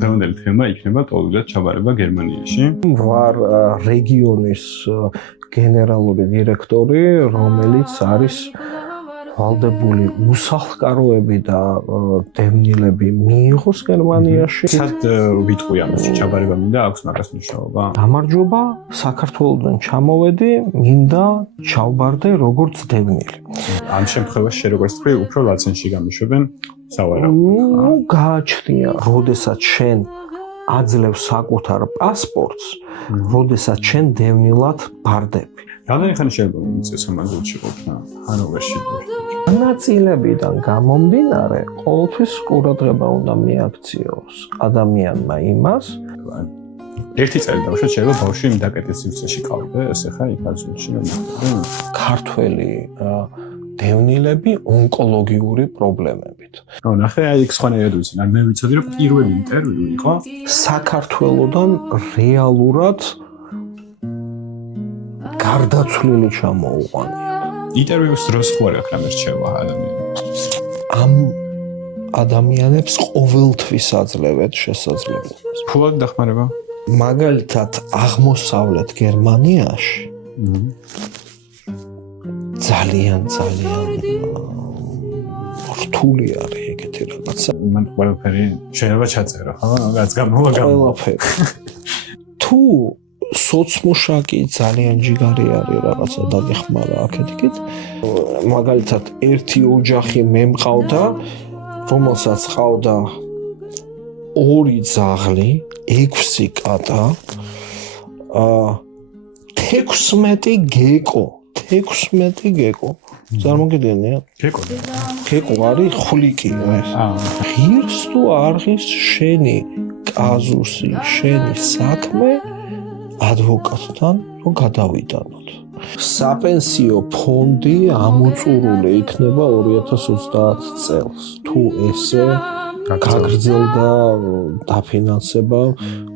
დღევანდელი თემა იქნება ტოლიდად ჩაბარება გერმანიაში. ვარ რეგიონის გენერალური დირექტორი, რომელიც არის ვალდებული უსახლკაროები და დევნილები მიიღოს გერმანიაში. სად ვიტყვი ამაში ჩაბარება მინდა აქვს მაგას მნიშვნელობა? გამარჯობა, საქართველოსდან ჩამოვედი, მინდა ჩავბარდე როგორც დევნილი. ამ შემთხვევაში შე როგორც თქვი, უფრო ლაცინში გამიშვებენ სავარაუდოდ. გააჩნია, როდესაც შენ აძლევ საკუთარ პასპორტს, როდესაც შენ დევნილად ბარდები. რამდენი ხანი შეიძლება მიწეს ამაზეში ყოფნა ჰანოვერში? ნაწილებიდან გამომდინარე, ყოველთვის ყურადღება უნდა მიაქციოს ადამიანმა იმას. ერთი წელი დავუშვათ, შეიძლება ბავშვი მიდაკეტეს სივრცეში ყავდეს, ახლა იქ აზრში რომ ქართველი დევნილები ონკოლოგიური პრობლემებით. ნახე, აი იქ სხვანაირად ვიცი, მე ვიცოდი რომ პირველი ინტერვიუ იყო საქართველოსდან რეალურად გარდაცვლილი ჩამოუყანია. ინტერვიუს დროს ხო არ აქვს რამე რჩევა ადამიანებს. ამ ადამიანებს ყოველთვის აძლევთ შესაძლებლობას. ფულად დახმარება? მაგალითად, აღმოსავლეთ გერმანიაში ძალიან რთული არის ეგეთი რაღაცა. მან ყველაფერი შეიძლება ჩაწერო, ხო? რაც გამოვა ყველაფერი. თუ სოცმუშაკი ძალიან ჯიგარი არის რაღაცა დაგეხმარა აქეთ-იქით. მაგალითად, ერთი ოჯახი მე მყავდა, რომელსაც ყავდა 2 ძაღლი, 6 კატა, 16 გეკო. 16 გეკო. წარმოგიდგენია? გეკო არის ხვლიკი ეს. ღირს თუ არ ღირს შენი კაზუსი, შენი საქმე ადვოკატთან რომ გადავიტანოთ. საპენსიო ფონდი ამოწურული იქნება 2030 წელს. თუ ესე გაგრძელდა დაფინანსება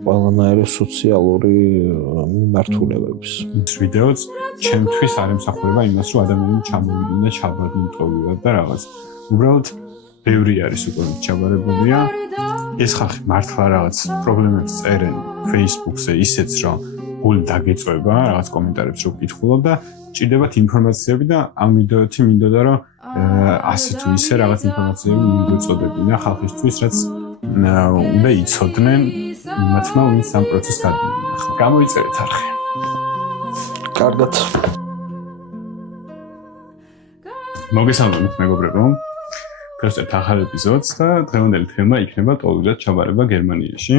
ყველანაირი სოციალური მიმართულებების. ეს ვიდეოც ჩემთვის არ ემსახურება იმას, რომ ადამიანები ჩამოვიდნენ და ჩაბარდნენ ტოლიდად და რაღაც. უბრალოდ ბევრი არის უკვე ჩაბარებულია. ეს ხალხი მართლა რაღაც პრობლემებს წერენ Facebook-ზე ისეც, რომ გული დაგეწვება რაღაც კომენტარებს რო ვკითხულობ და ჭირდებათ ინფორმაციები და ამ ვიდეოთი მინდოდა რომ ასე თუ ისე რაღაც ინფორმაციები მიგვეწოდებინა ხალხისთვის, რაც უნდა იცოდნენ მათმა, ვინც ამ პროცესს გადმოიყვანა. გამოიწერეთ არხი. კარგად. მოგესალმებით მეგობრებო. ფერსტ ახალ ეპიზოდს და დღევანდელი თემა იქნება ტოლიდად ჩაბარება გერმანიაში.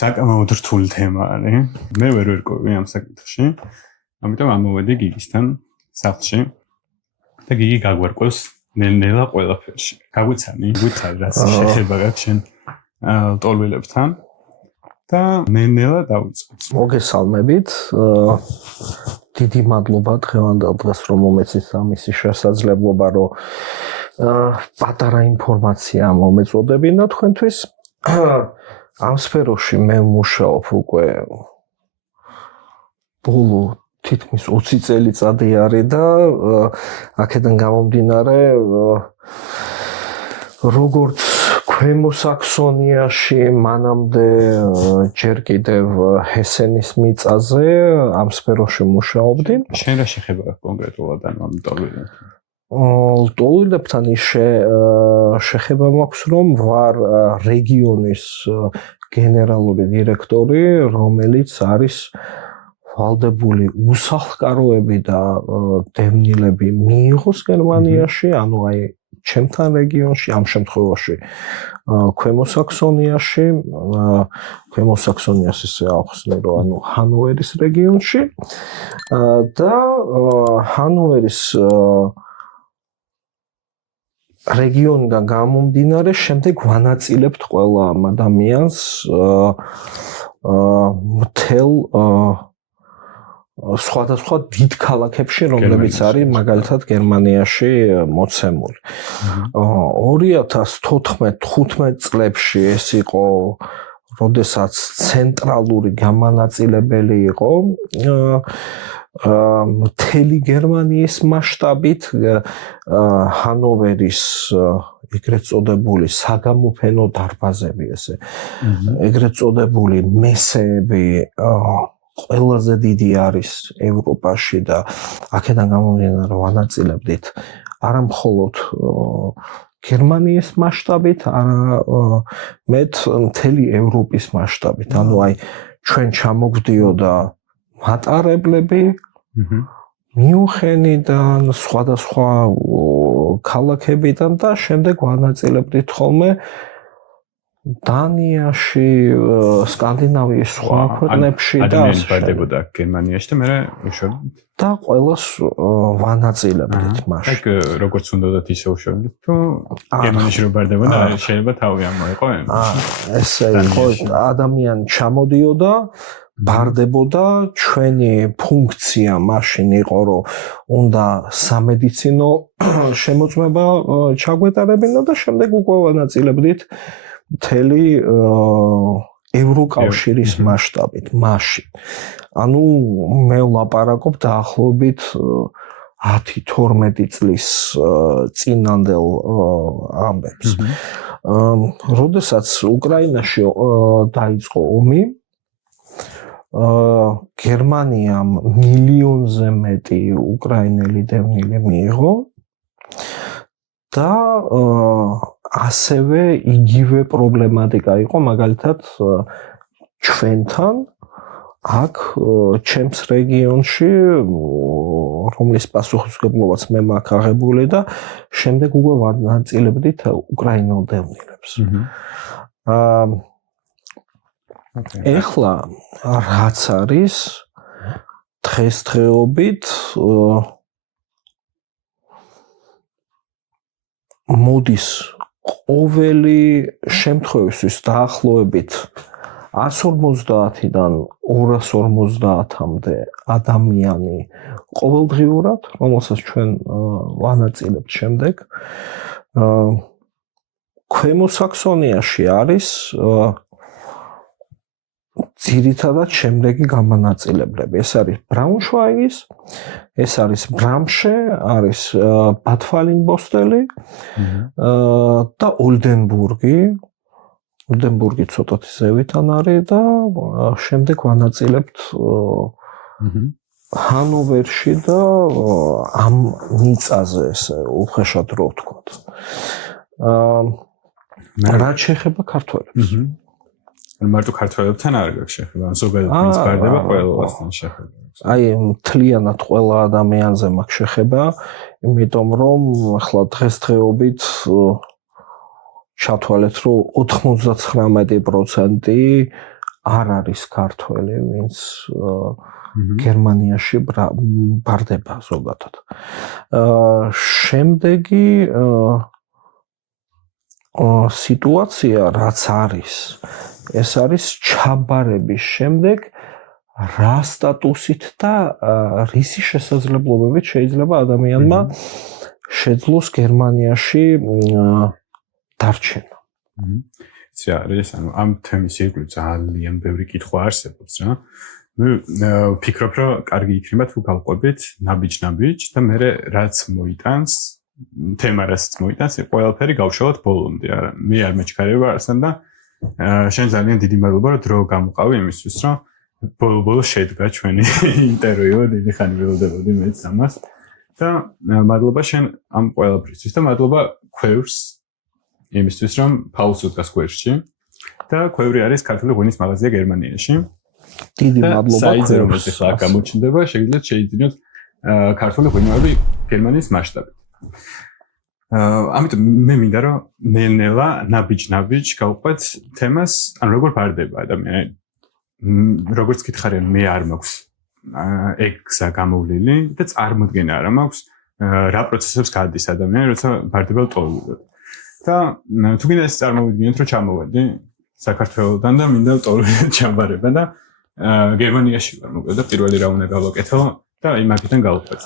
საკამაოდ რთული თემა არის. მე ვერ ვერკოვი ამ საკითხში. ამიტომ ამოვედი გიგისთან სახლში. და გიგი გაგვარკვევს ნელ-ნელა ყველაფერში. გაგვიცანი, გითხარ რაც შეხება გაქვს შენ ტოლვილებთან და ნელ-ნელა დავიწყოთ. მოგესალმებით. დიდი მადლობა დღევანდელ დღეს რომ მომეცით ამისი შესაძლებლობა რომ პატარა ინფორმაცია მომეწოდებინა თქვენთვის. ამ სფეროში მე მუშაობ უკვე ბოლო თითქმის 20 წელიწადი არის და აქედან გამომდინარე როგორც ქვემო საქსონიაში მანამდე ჯერ კიდევ ჰესენის მიწაზე ამ სფეროში მუშაობდი. შენ რა შეხება კონკრეტულად ამ ტოლვილებთან? ტოლვილებთან ის შეხება მაქვს რომ ვარ რეგიონის გენერალური დირექტორი, რომელიც არის ვალდებული უსახლკაროები და დევნილები მიიღოს გერმანიაში, ანუ აი ჩემთან რეგიონში, ამ შემთხვევაში ქვემო საქსონიაში, ქვემო საქსონიას ისე ახსნე რომ ანუ ჰანოვერის რეგიონში და ჰანოვერის რეგიონიდან გამომდინარე, შემდეგ ვანაწილებთ ყველა ამ ადამიანს მთელ სხვადასხვა დიდ ქალაქებში, რომლებიც არის მაგალითად გერმანიაში მოცემული. 2014-15 წლებში ეს იყო, როდესაც ცენტრალური გამანაწილებელი იყო მთელი გერმანიის მასშტაბით ჰანოვერის ეგრეთ წოდებული საგამოფენო დარბაზები ესე ეგრეთ წოდებული მესეები ყველაზე დიდი არის ევროპაში და აქედან გამომდინარე ვანაწილებდით არა მხოლოდ გერმანიის მასშტაბით, არა მთელი ევროპის მასშტაბით. ანუ აი ჩვენ ჩამოგვდიოდა მატარებლები მიუნხენიდან, სხვადასხვა ქალაქებიდან და შემდეგ ვანაწილებდით ხოლმე დანიაში, სკანდინავიის სხვა ქვეყნებში და ადამიანები ბარდებოდა გერმანიაში და მე უშუალოდ და ყველას ვანაწილებდით მაშინ. ეგ როგორც უნდათ ისე უშუალოდ თუ გერმანიაში რო ბარდებოდა შეიძლება თავი ამოეყო. ესე იყო ადამიანი ჩამოდიოდა ბარდებოდა ჩვენი ფუნქცია მაშინ იყო რომ უნდა სამედიცინო შემოწმება ჩაგვეტარებინა და შემდეგ უკვე ვანაწილებდით მთელი ევროკავშირის მასშტაბით მაშინ. ანუ მე ვლაპარაკობ დაახლოებით 10-12 წლის წინანდელ ამბებს. როდესაც უკრაინაში დაიწყო ომი, გერმანიამ მილიონზე მეტი უკრაინელი დევნილი მიიღო და ასევე იგივე პრობლემატიკა იყო მაგალითად ჩვენთან აქ ჩემს რეგიონში რომლის პასუხისმგებლობაც მე მაქვს აღებული და შემდეგ უკვე ვანაწილებდით უკრაინელ დევნილებს. ეხლა რაც არის დღესდღეობით მოდის ყოველი შემთხვევისთვის დაახლოებით 150-დან 250-მდე ადამიანი ყოველდღიურად, რომელსაც ჩვენ ვანაწილებთ შემდეგ. ქვემო საქსონიაში არის ძირითადად შემდეგი გამანაწილებლები. ეს არის ბრაუნშვაიგის, ეს არის ბრამშე, არის ბად ფალინგბოსტელი და ოლდენბურგი. ოლდენბურგი ცოტათი ზევითან არის და შემდეგ ვანაწილებთ ჰანოვერში და ამ მიწაზე ესე უხეშად რო ვთქვათ. რაც შეეხება ქართველებს. მარტო ქართველებთან არ გაქვს შეხება, ზოგადად ვინც ბარდება ყველასთან შეხება. აი მთლიანად ყველა ადამიანზე მაქვს შეხება, იმიტომ რომ ახლა დღესდღეობით ჩათვალეთ რომ 99% არ არის ქართველი, ვინც გერმანიაში ბარდება ზოგადად. შემდეგი სიტუაცია რაც არის ეს არის ჩაბარების შემდეგ რა სტატუსით და რისი შესაძლებლობებით შეიძლება ადამიანმა შეძლოს გერმანიაში დარჩენა. იცი არის, ანუ ამ თემის ირგვლივ ძალიან ბევრი კითხვა არსებობს რა. მე ვფიქრობ, რომ კარგი იქნება თუ გავყვებით ნაბიჯ-ნაბიჯ და მე რაც მოიტანს, თემა რაც მოიტანს, ყველაფერი გავშალოთ ბოლომდე. არა, მე არ მეჩქარება არსენ და შენ ძალიან დიდი მადლობა რომ დრო გამოყავი იმისთვის რომ ბოლო-ბოლო შედგა ჩვენი ინტერვიუ, დიდი ხანი ველოდებოდი მეც ამას და მადლობა შენ ამ ყველაფრისთვის და მადლობა ქვევრს იმისთვის რომ ფაულს უდგას ქვევრში და ქვევრი არის ქართული ღვინის მაღაზია გერმანიაში. დიდი მადლობა საიძე რომ ეს ახლა გამოჩნდება, შეგიძლიათ შეიძინოთ ქართული ღვინოები გერმანიის მასშტაბით. ამიტომ მე მინდა რომ ნელ-ნელა ნაბიჯ-ნაბიჯ გავყვეთ თემას, ან როგორ ბარდება ადამიანი. როგორც გითხარიან, მე არ მაქვს ეგ გზა გამოვლილი და წარმოდგენა არ მაქვს რა პროცესებს გადის ადამიანი, როცა ბარდება ლტოლვილად. და თუ გინდა ეს წარმოვიდგინოთ რომ ჩამოვედი საქართველოდან და მინდა ლტოლვილად ჩამბარება და გერმანიაში ვარ მოკლედ და პირველი რა უნდა გავაკეთო და იმ აქედან გავყვეთ.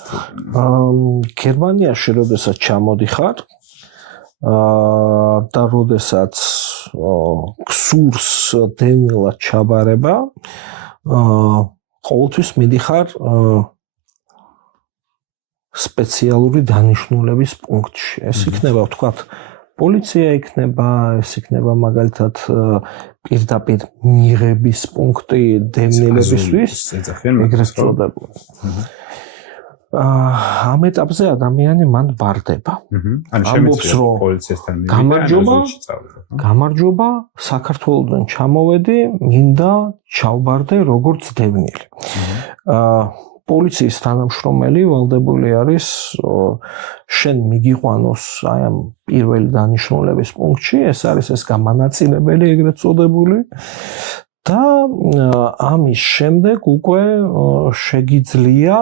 გერმანიაში როდესაც ჩამოდიხარ და როდესაც გსურს დევნილად ჩაბარება, ყოველთვის მიდიხარ სპეციალური დანიშნულების პუნქტში. ეს იქნება, ვთქვათ, პოლიცია იქნება, ეს იქნება მაგალითად პირდაპირ მიღების პუნქტი დევნილებისთვის, ეგრეთ წოდებული. ამ ეტაპზე ადამიანი მან ბარდება. ანუ შემიძლია პოლიციასთან გამარჯობა, გამარჯობა, საქართველოსდან ჩამოვედი, მინდა ჩავბარდე როგორც დევნილი. პოლიციის თანამშრომელი ვალდებული არის შენ მიგიყვანოს აი ამ პირველი დანიშნულების პუნქტში, ეს არის ეს გამანაწილებელი ეგრეთ წოდებული და ამის შემდეგ უკვე შეგიძლია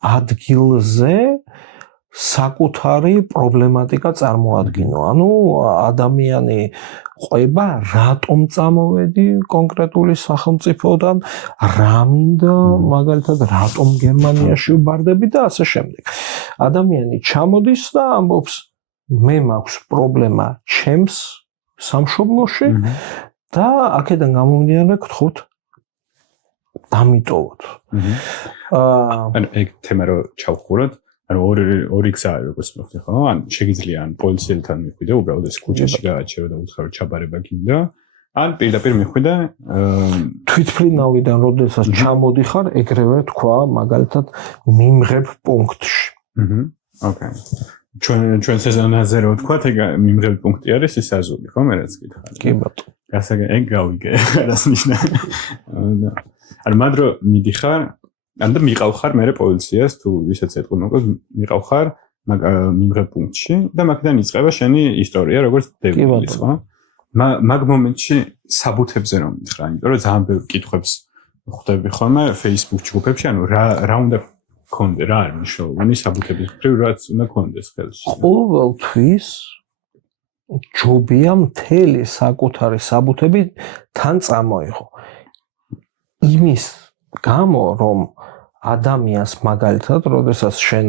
ადგილზე საკუთარი პრობლემატიკა წარმოადგინო. ანუ ადამიანი ყვება, რატომ წამოვედი კონკრეტული სახელმწიფოდან, რა მინდა, მაგალითად, რატომ გერმანიაში ვბარდები და ასე შემდეგ. ადამიანი ჩამოდის და ამბობს, მე მაქვს პრობლემა ჩემს სამშობლოში და აქედან გამომდინარე გთხოვთ დამიტოვოთ. ანუ ეგ თემა რო ჩავხუროთ, ანუ ორი გზაა როგორც მოხდა, ხო? ან შეგიძლია ან პოლიციელთან მიხვიდე, უბრალოდ ეს ქუჩაში გააჩერო და უთხრა რომ ჩაბარება გინდა, ან პირდაპირ მიხვიდე თვითმფრინავიდან როდესაც ჩამოდიხარ, ეგრევე თქვა, მაგალითად, მიმღებ პუნქტში. ოკეი. ჩვენ სეზონაზე რო ვთქვათ, ეგ მიმღები პუნქტი არის ის აზული, ხო? მე რაც გითხარ. კი ბატონო. გასაგე ეგ გავიგე, რას ნიშნა. ანუ მანდრო მიდიხარ ან და მიყავხარ მე პოლიციას თუ ვისაც ეთქვა მოკლედ მიყავხარ მიმღებ პუნქტში და მაგიდან იწყება შენი ისტორია როგორც დევნილის, ხო? მაგ მომენტში საბუთებზე რომ მითხრა, იმიტომ რომ ძალიან ბევრ კითხვებს ხვდები ხოლმე Facebook ჯგუფებში, ანუ რა უნდა გქონდე, რა არის მნიშვნელოვანი საბუთების მხრივ, რაც უნდა გქონდეს ხელში. ყოველთვის ჯობია მთელი საკუთარი საბუთები თან წამოიღო. იმის გამო რომ ადამიანს მაგალითად, როდესაც შენ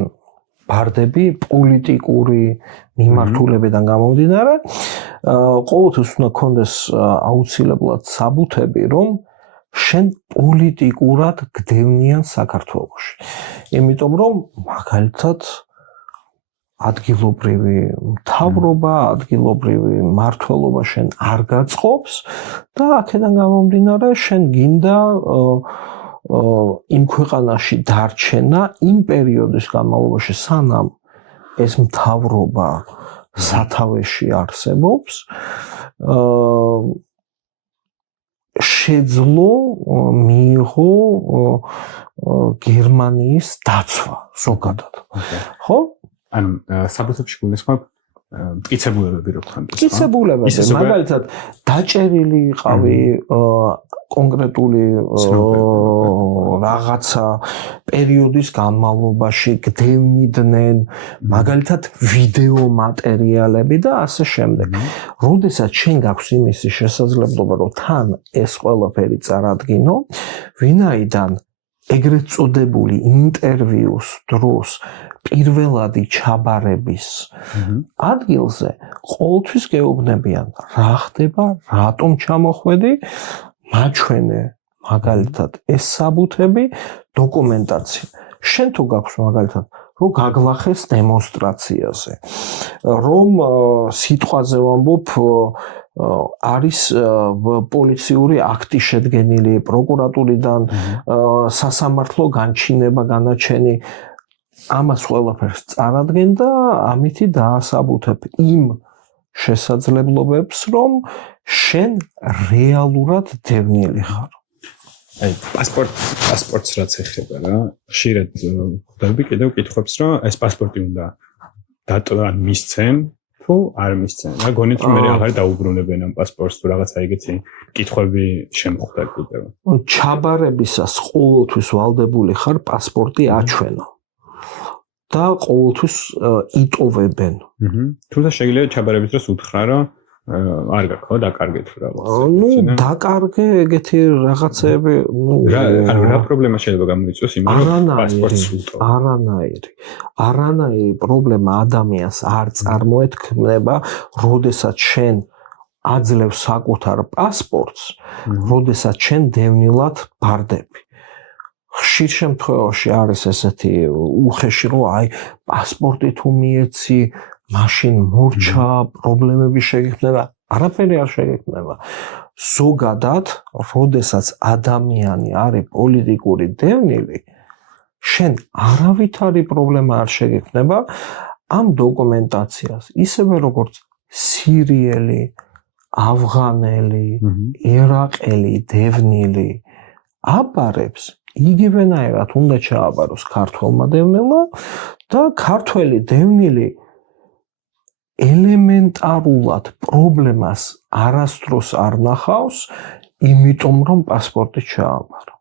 ბარდები პოლიტიკური მიმართულებიდან გამომდინარე, ყოველთვის უნდა გქონდეს აუცილებლად საბუთები, რომ შენ პოლიტიკურად გდევნიან საქართველოში. იმიტომ რომ მაგალითად ადგილობრივი მთავრობა, ადგილობრივი მმართველობა შენ არ გაწყობს და აქედან გამომდინარე შენ გინდა იმ ქვეყანაში დარჩენა იმ პერიოდის განმავლობაში, სანამ ეს მთავრობა სათავეში არსებობს, შეძლო მიიღო გერმანიის დაცვა ზოგადად. ხო? ანუ საბუთებში გულისხმობ მტკიცებულებები რო გქონდეს, ხო? მტკიცებულებები, მაგალითად, დაჭერილი იყავი კონკრეტული რაღაცა პერიოდის განმავლობაში გდევნიდნენ, მაგალითად, ვიდეო მატერიალები და ასე შემდეგ. როდესაც შენ გაქვს იმისი შესაძლებლობა, რომ თან ეს ყველაფერი წარადგინო, ვინაიდან ეგრეთ წოდებული ინტერვიუს დროს პირველადი ჩაბარების ადგილზე ყოველთვის გეუბნებიან, რა ხდება, რატომ ჩამოხვედი, მაჩვენე მაგალითად ეს საბუთები, დოკუმენტაცია. შენ თუ გაქვს მაგალითად, რომ გაგლახეს დემონსტრაციაზე, რომ სიტყვაზე ვამბობ, არის პოლიციური აქტი შედგენილი პროკურატურიდან, სასამართლო განჩინება განაჩენი, ამას ყველაფერს წარადგენ და ამითი დაასაბუთებ იმ შესაძლებლობებს, რომ შენ რეალურად დევნილი ხარ. აი, პასპორტს რაც ეხება რა, ხშირად ხვდები კიდევ კითხვებს, რომ ეს პასპორტი უნდა დატოვან მისცენ, თუ არ მისცენ. რა გონით რომ მე აღარ დაუბრუნებენ ამ პასპორტს თუ რაღაცა ეგეთი კითხვები შემოხვდა კიდევ. ჩაბარებისას ყოველთვის ვალდებული ხარ პასპორტი აჩვენო. და ყოველთვის იტოვებენ. თუმცა შეიძლება ჩაბარების დროს უთხრა, რომ არ გაქვს, ხო, დაკარგეთ რაღაც. ნუ დაკარგე ეგეთი რაღაცეები, ანუ რა პრობლემა შეიძლება გამოიწვიოს იმ პასპორტს უტო. არანაირი პრობლემა ადამიანს არ წარმოეთქმება, როდესაც შენ აძლევ საკუთარ პასპორტს, როდესაც შენ დევნილად ბარდები. ხშირ შემთხვევაში არის ესეთი უხეში, რომ აი პასპორტი თუ მიეცი, მაშინ მორჩა, პრობლემები შეგექმნება, არაფერი არ შეგექმნება. ზოგადად, როდესაც ადამიანი არის პოლიტიკური დევნილი, შენ არავითარი პრობლემა არ შეგექმნება ამ დოკუმენტაციას, ისევე როგორც სირიელი, ავღანელი, ერაყელი დევნილი აბარებს იგივენაირად უნდა ჩააბაროს ქართველმა დევნილმა და ქართველი დევნილი ელემენტარულად პრობლემას არასდროს არ ნახავს, იმიტომ რომ პასპორტი ჩააბარო.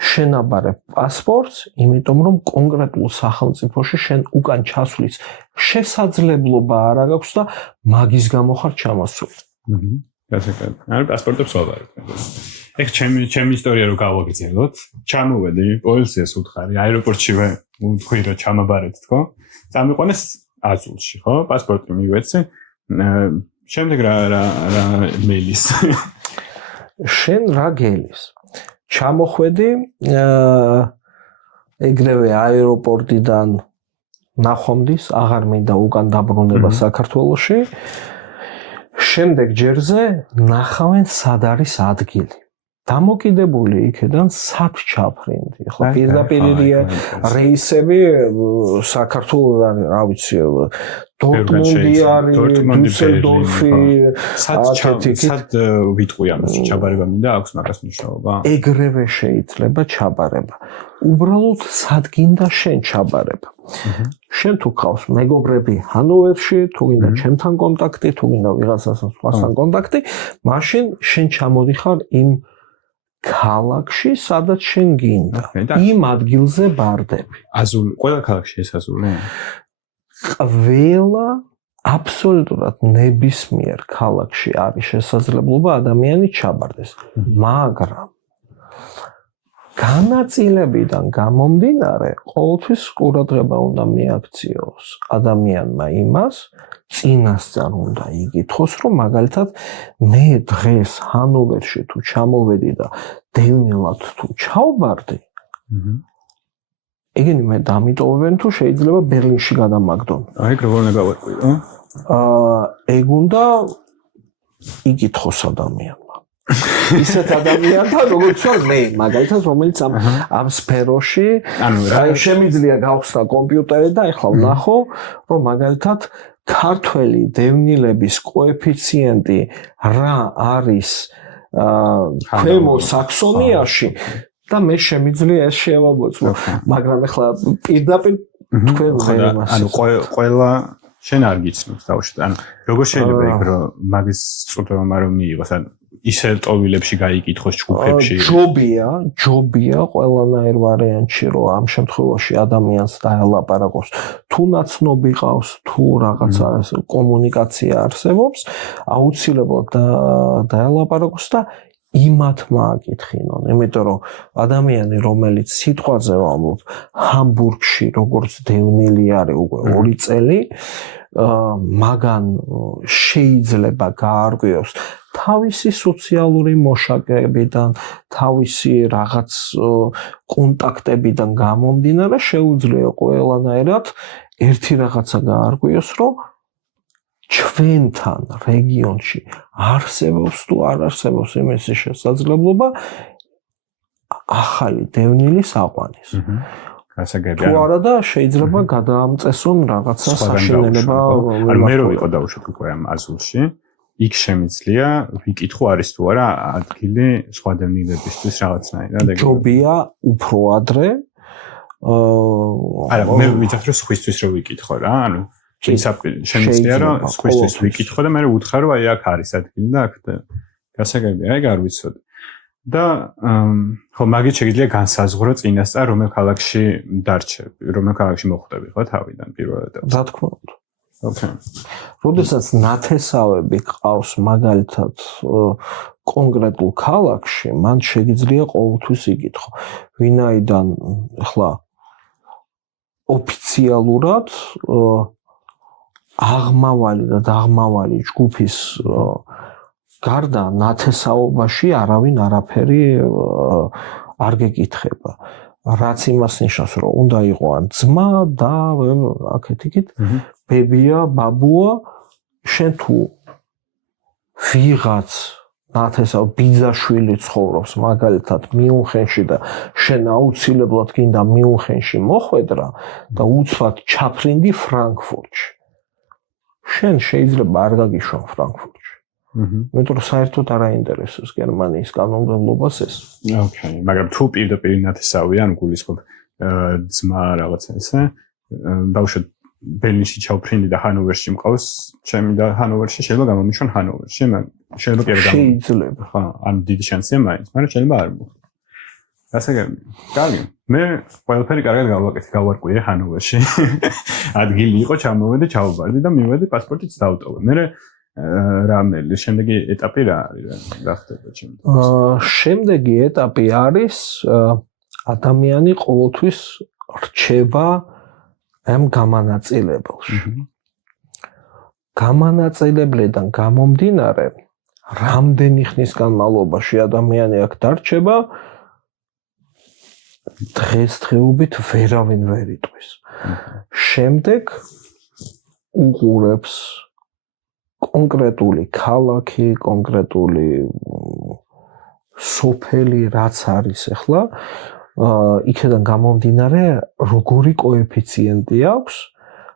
შენ აბარებ პასპორტს, იმიტომ რომ კონკრეტულ სახელმწიფოში შენ უკან ჩასვლის შესაძლებლობა არ აქვს და მაგის გამო ხარ ჩამოსული. გასაგებია. არა პასპორტებს ვაბარებ. ეხ ჩემი ისტორია რო გავაგრძელოთ, ჩამოვედი პოლიციას უთხარი, აეროპორტშივე ვთქვი რომ ჩამაბარეთ თქო. წამიყვანეს აზულში, ხო? პასპორტი მივეცე. შემდეგ რა მეილის. შენ რა გელის? ჩამოხვედი ეგრევე აეროპორტიდან ნახვამდის, აღარ მინდა უკან დაბრუნება საქართველოში. შემდეგ ჯერზე ნახავენ სად არის ადგილი. დამოკიდებული იქიდან სად ჩაფრინდი. ხო, პირდაპირია რეისები საქართველოსთან, რა ვიცი, დორტმუნდი არის, დუსელდორფი, სად ვიტყვი ამას ჩაბარება მინდა აქვს მაგას მნიშვნელობა? ეგრევე შეიძლება ჩაბარება. უბრალოდ სად გინდა შენ ჩაბარება. შენ თუ ხავს მეგობრები ჰანოვერში, თუ გინდა ჩემთან კონტაქტი, თუ გინდა ვიღაცასთან სხვასთან კონტაქტი, მაშინ შენ ჩამოდიხარ იმ ქალაქში, სადაც შენ გინდა. იმ ადგილზე ბარდები. აზული, ყველა ქალაქში ეს აზული? ყველა აბსოლუტურად ნებისმიერ ქალაქში არის შესაძლებლობა ადამიანი ჩაბარდეს. მაგრამ განაწილებიდან გამომდინარე, ყოველთვის ყურადღება უნდა მიაქციოს ადამიანმა იმას, წინასწარ უნდა იკითხოს, რომ მაგალითად მე დღეს ჰანოვერში თუ ჩამოვედი და დევნილად თუ ჩავბარდი, ეგენი მე დამიტოვებენ თუ შეიძლება ბერლინში გადამაგდონ. აი, როგორ უნდა გავარკვიო? ეგ უნდა იკითხოს ადამიანმა. ისეთ ადამიანთან, როგორც ვარ მე, მაგალითად, რომელიც ამ სფეროში, აი შემიძლია გავხსნა კომპიუტერი და ეხლა ვნახო, რომ მაგალითად ქართველი დევნილების კოეფიციენტი რა არის ქვემო საქსონიაში და მე შემიძლია ეს შევამოწმო, მაგრამ ეხლა პირდაპირ თქვენ ვერ იმას. ანუ ყველა შენ არ გიცნობს დავუშვით. ანუ როგორ შეიძლება იქ რომ მაგის წვდომა რომ მიიღოს, ანუ ისე ტოვილებში გაიკითხოს ჯგუფებში. ჯობია ყველანაირ ვარიანტში რომ ამ შემთხვევაში ადამიანს დაელაპარაკოს, თუ ნაცნობი ყავს, თუ რაღაცა კომუნიკაცია არსებობს, აუცილებლად დაელაპარაკოს და იმათ მააკითხინონ, იმიტომ რომ ადამიანი, რომელიც სიტყვაზე ვამბობ, ჰამბურგში როგორც დევნილი არის უკვე 2 წელი, მაგან შეიძლება გაარკვიოს თავისი სოციალური მოშაკებიდან, თავისი რაღაც კონტაქტებიდან გამომდინარე, შეუძლია ყველანაირად ერთი რაღაცა გაარკვიოს, რომ ჩვენთან რეგიონში არსებობს თუ არ არსებობს იმის შესაძლებლობა ახალი დევნილის აყვანის. გასაგებია. თუ არა და შეიძლება გადაამწესონ რაღაცა საშინელება. ანუ მე რო ვიყო დავუშვით უკვე ამ აზულში, იქ შემიძლია ვიკითხო არის თუ არა ადგილი სხვა დევნილებისთვის რაღაცნაირად. ჯობია უფრო ადრე. არა, მე ვიცით რომ სხვისთვის რო ვიკითხო რა, ანუ შემიძლია რომ სხვისთვის ვიკითხო და მე ვუთხარ რომ აი აქ არის ადგილი და აქ გასაგებია, ეგ არ ვიცოდი. და ხო მაგით შეიძლება განსაზღვრო წინასწარ რომელ ქალაქში დარჩები, რომელ ქალაქში მოხვდები ხო თავიდან პირველ ეტაპზე. რა თქმა უნდა. ოკეი. როდესაც ნათესავები ყავს მაგალითად კონკრეტულ ქალაქში, მან შეიძლება ყოველთვის იკითხო, ვინაიდან ახლა ოფიციალურად აღმავალი და დაღმავალი ჯგუფის გარდა ნათესაობაში არავინ არაფერი არ გეკითხება. რაც იმას ნიშნავს, რომ უნდა იყო ან ძმა და აქეთ-იქით ბებია, ბაბუა, შენ თუ ვიღაც ნათესავ ბიძაშვილი ცხოვრობს მაგალითად მიუნხენში და შენ აუცილებლად გინდა მიუნხენში მოხვედრა და უცბად ჩაფრინდი ფრანკფურტში. შენ შეიძლება არ გაგიშვან ფრანკფურტში. იმიტომ რომ საერთოდ არ აინტერესებს გერმანიის კანონმდებლობას ეს. ოკეი, მაგრამ თუ პირდაპირ ნათესავია, ან გულისხმობ ძმა რაღაცა ესე, ბავშვი ბერლინში ჩავფრინდი და ჰანოვერში მყავს, ჩემი და ჰანოვერში შეიძლება გამომიშვან ჰანოვერში, შეიძლება კი არ გამომიშვან. შეიძლება. ხა, ან დიდი შანსია მაინც, მაგრამ შეიძლება არ მოხდეს. ასე კარგი. მე ყველაფერი კარგად გავაკეთე, გავარკვიე ჰანოვერში. ადგილი იყო, ჩამოვედი, ჩავბარდი და მივედი პასპორტიც დავტოვე. მე რამელი შემდეგი ეტაპი რა არის, რა ხდება ჩემთვის? შემდეგი ეტაპი არის ადამიანი ყოველთვის რჩება ამ გამანაწილებელში. გამანაწილებლებიდან გამომდინარე, რამდენი ხნის განმავლობაში ადამიანი აქ დარჩება, დღესდღეობით ვერავინ ვერ იტყვის. შემდეგ უყურებს კონკრეტული ქალაქი, კონკრეტული სოფელი რაც არის ახლა, იქიდან გამომდინარე, როგორი კოეფიციენტი აქვს,